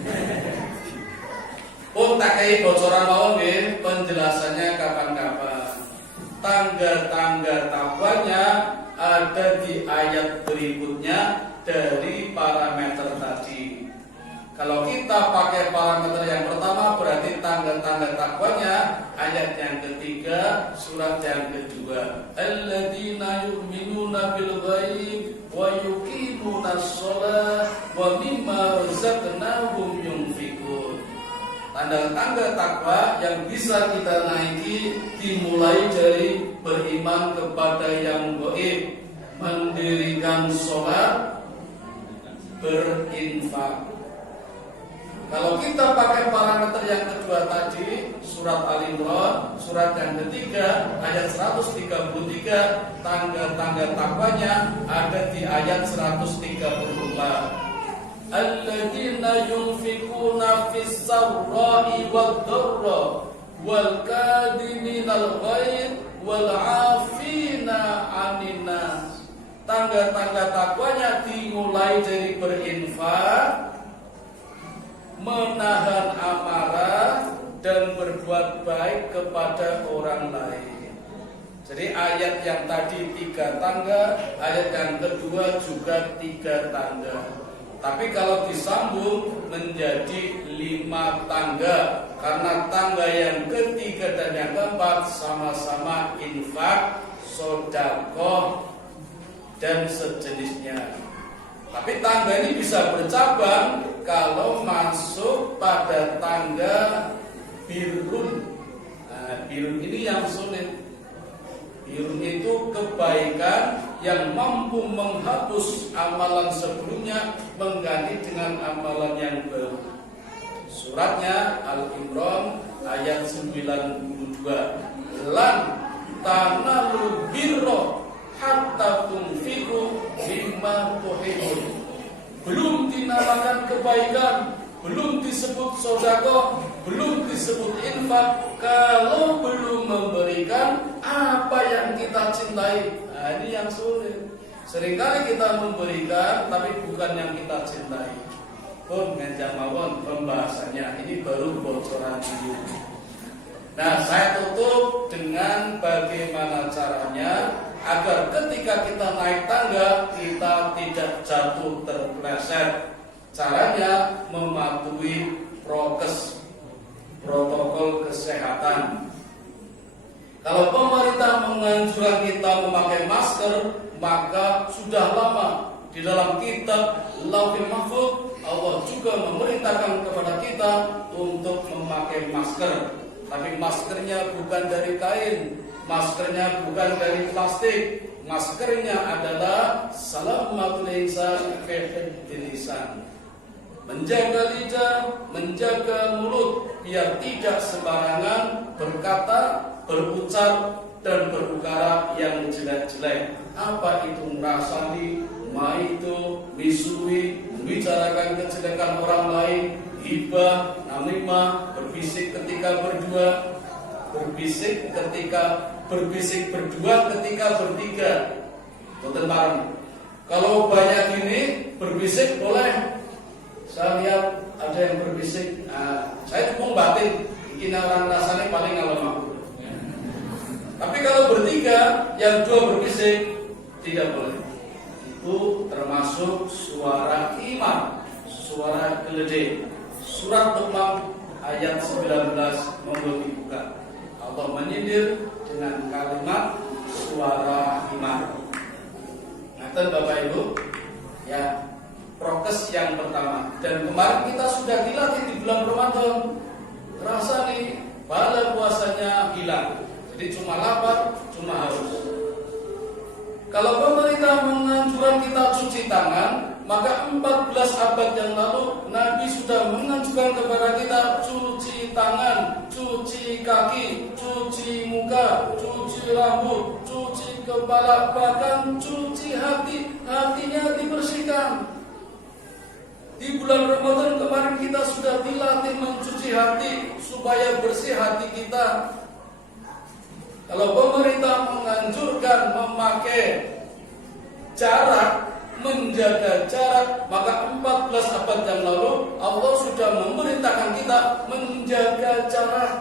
Pun tak kayak bocoran mawon nggih, penjelasannya kapan-kapan. Tangga-tangga takwanya ada di ayat berikutnya dari parameter tadi. Kalau kita pakai parameter yang pertama berarti tangga-tangga takwanya ayat yang ketiga, surat yang kedua. Alladzina yu'minuna bil ghaib wa yuqimunas shalah wa mimma razaqnahum yunfiqun. Tanda-tanda takwa yang bisa kita naiki dimulai dari beriman kepada yang gaib, mendirikan sholat, berinfak. Kalau kita pakai parameter yang kedua tadi, surat Al-Imran, surat yang ketiga, ayat 133, tanda-tanda takwanya ada di ayat 134. Alladzina yunfikuna fis sarra'i wad dharra wal kadhiminal ghaidh wal 'afina 'anil nas. Tanda-tanda takwanya dimulai dari berinfak, menahan amarah dan berbuat baik kepada orang lain. Jadi ayat yang tadi 3 tangga, ayat yang kedua juga 3 tangga. Tapi kalau disambung menjadi 5 tangga, karena tangga yang ketiga dan yang keempat sama-sama infak, sedekah, dan sejenisnya. Tapi tangga ini bisa bercabang kalau masuk pada tangga birrun. Nah, birrun ini yang sulit. Birrun itu kebaikan yang mampu menghapus amalan sebelumnya, mengganti dengan amalan yang baru. Suratnya Al-Imran ayat 92. Lan tanalul birra hatta tunfiqu mimma tuhibbun. Belum dinamakan kebaikan, belum disebut sedekah, belum disebut infak kalau belum memberikan apa yang kita cintai. Nah, ini yang sulit. Seringkali kita memberikan tapi bukan yang kita cintai. Pun ngajak mawon pembahasannya, ini baru bocoran dulu. Nah, saya tutup dengan bagaimana caranya agar ketika kita naik tangga kita tidak jatuh terpeleset. Caranya mematuhi prokes, protokol kesehatan. Kalau pemerintah menganjurkan kita memakai masker, maka sudah lama di dalam kitab Lauhul Mahfuz Allah juga memerintahkan kepada kita untuk memakai masker. Tapi maskernya bukan dari kain, maskernya bukan dari plastik, maskernya adalah salamatul insan fi hifdzil lisan. Menjaga lidah, menjaga mulut biar tidak sembarangan berkata, berucap dan berukara yang jelek-jelek. Apa itu merasani, maitu, misui, membicarakan kejelekan orang lain, hibah, namimah, berbisik ketika berdua, berbisik berdua ketika bertiga. Boten bareng. Kalau banyak ini berbisik boleh. Saya lihat ada yang berbisik. Nah, saya cuma batin. Bikin orang rasanya paling ngalem aku. Tapi kalau bertiga, yang dua berbisik tidak boleh. Itu termasuk suara iman, suara geledek. Surat Luqman ayat 19 monggo dibuka. Allah menyindir dengan kalimat suara iman. Ngaten Bapak Ibu, ya, prokes yang pertama. Dan kemarin kita sudah dilatih di bulan Ramadan. Terasa nih, pahala puasanya hilang. Jadi cuma lapar, cuma haus. Kalau pemerintah menganjurkan kita cuci tangan, maka 14 abad yang lalu Nabi sudah menganjurkan kepada kita cuci tangan, cuci kaki, cuci muka, cuci rambut, cuci kepala, bahkan cuci hati. Hatinya dibersihkan. Di bulan Ramadan kemarin kita sudah dilatih mencuci hati supaya bersih hati kita. Kalau pemerintah menganjurkan memakai jarak, menjaga jarak, maka 14 abad yang lalu Allah sudah memerintahkan kita menjaga jarak.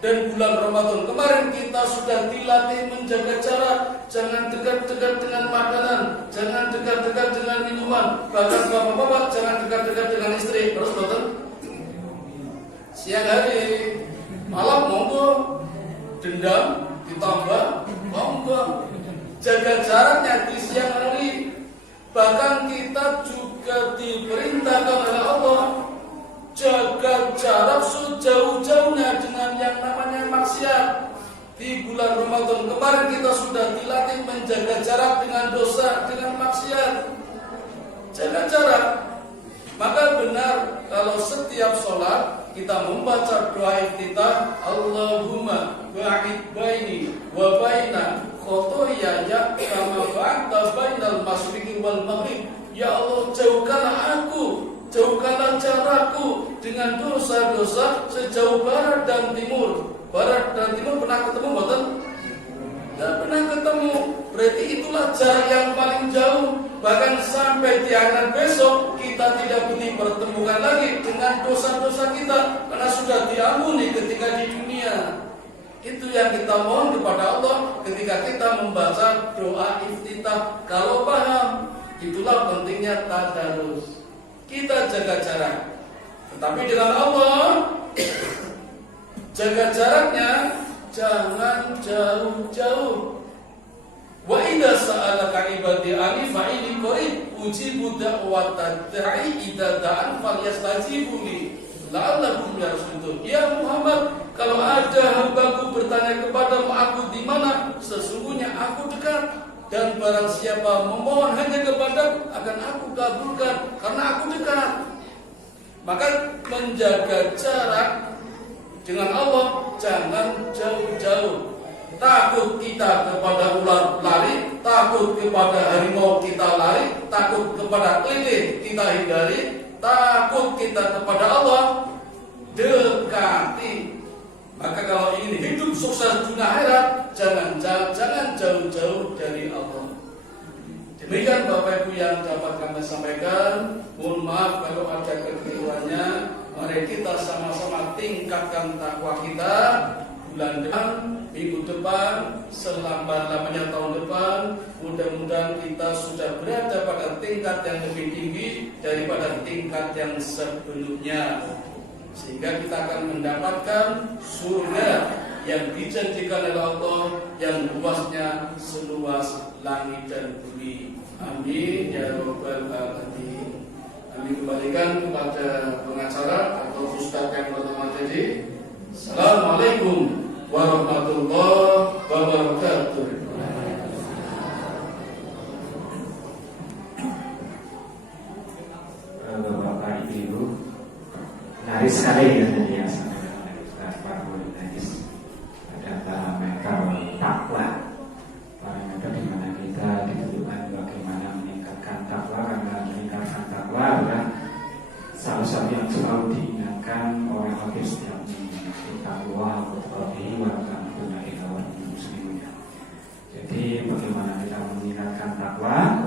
Dan bulan Ramadan kemarin kita sudah dilatih menjaga jarak. Jangan dekat-dekat dengan makanan, jangan dekat-dekat dengan minuman, bahkan bapak-bapak jangan dekat-dekat dengan istri. Terus betul? Siang hari, malam monggo, dendam ditambah monggo. Jaga jaraknya di siang hari. Bahkan kita juga diperintahkan oleh Allah jaga jarak sejauh-jauhnya dengan yang namanya maksiat. Di bulan Ramadan kemarin kita sudah dilatih menjaga jarak dengan dosa, dengan maksiat. Jaga jarak. Maka benar kalau setiap sholat kita membaca doa iftitah, Allahumma ba'id baini wa baina khotoyaya kama ba'adta bainal masyriqi wal maghrib. Ya Allah, jauhkanlah aku, jauhkanlah jarakku dengan dosa-dosa sejauh barat dan timur. Barat dan timur pernah ketemu boten? Tidak pernah ketemu. Berarti itulah jarak yang paling jauh. Bahkan sampai di akhirat besok kita tidak dipertemukan lagi dengan dosa-dosa kita karena sudah diampuni ketika di dunia. Itu yang kita mohon kepada Allah ketika kita membaca doa iftitah. Kalau paham, itulah pentingnya tadarus. Kita jaga jarak. Tetapi dengan Allah jaga jaraknya jangan jauh-jauh. Wa idza sa'alaka ibadi ujibu da'watad da'i idza da'an falyastajibu li la'allahum yarshudun. Ya Muhammad, kalau ada hambaku bertanya kepadamu aku di mana, sesungguhnya aku dekat, dan barang siapa memohon hanya kepadaku akan aku kabulkan karena aku dekat. Maka menjaga jarak dengan Allah jangan jauh-jauh. Takut kita kepada ular lari, takut kepada harimau kita lari, takut kepada kelelawar kita hindari, takut kita kepada Allah dekati. Maka kalau ingin hidup sukses dunia akhirat, jangan jauh-jauh dari Allah. Demikian Bapak Ibu yang dapat kami sampaikan. Mohon maaf kalau ada kekeliruannya. Mari kita sama-sama tingkatkan takwa kita. Bulan depan, minggu depan, selambat-lambatnya tahun depan, mudah-mudahan kita sudah berada pada tingkat yang lebih tinggi daripada tingkat yang sebelumnya, sehingga kita akan mendapatkan surga yang dijanjikan oleh Allah yang luasnya seluas langit dan bumi. Amin ya rabbal alamin. Kami kembalikan kepada pengacara atau ustaz yang pertama tadi. Assalamualaikum warahmatullahi wabarakatuh. Bapak Ibu, menarik sekali ya tadi yang disampaikan oleh Ustaz Fardul Najis. Ada parameter takwa, parameter di mana kita ditentukan bagaimana meningkatkan takwa, karena meningkatkan takwa adalah salah satu yang selalu diingatkan oleh hakim setiap takwa qadhi wa ta'ala ila muslimin. Jadi bagaimana kita meningkatkan takwa?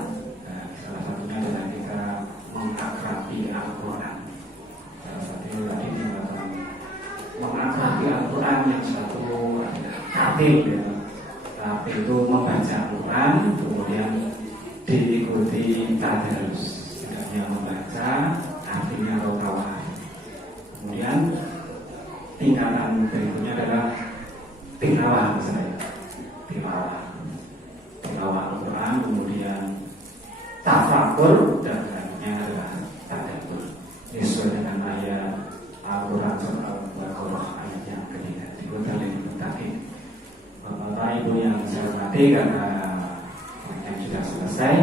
Salah satunya adalah kita mengakrabi Al-Quran. Salah satunya tadi dikatakan mengakrabi Al-Quran, yang satu adalah khatib ya. Khatib itu membaca Al-Quran kemudian diikuti tadarus, tidak hanya membaca, artinya rokawa. Kemudian tingkatan berikutnya adalah tilawah, misalnya tilawah Al-Quran, kemudian tafakur, dan selanjutnya adalah tadabbur sesuai dengan ayat Al-Quran surah Al-Baqarah ayat yang ketiga. Dikutan lebih mutakin. Bapak Ibu yang saya hormati, karena yang sudah selesai,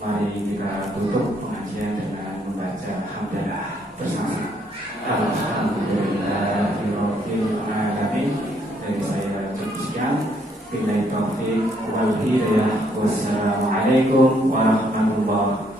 mari kita tutup pengajian dengan membaca hamdalah bersama. Alhamdulillahirabbil alamin. Dari saya cukup sekian. Billahi taufiq wal hidayah. Wassalamualaikum warahmatullahi wabarakatuh.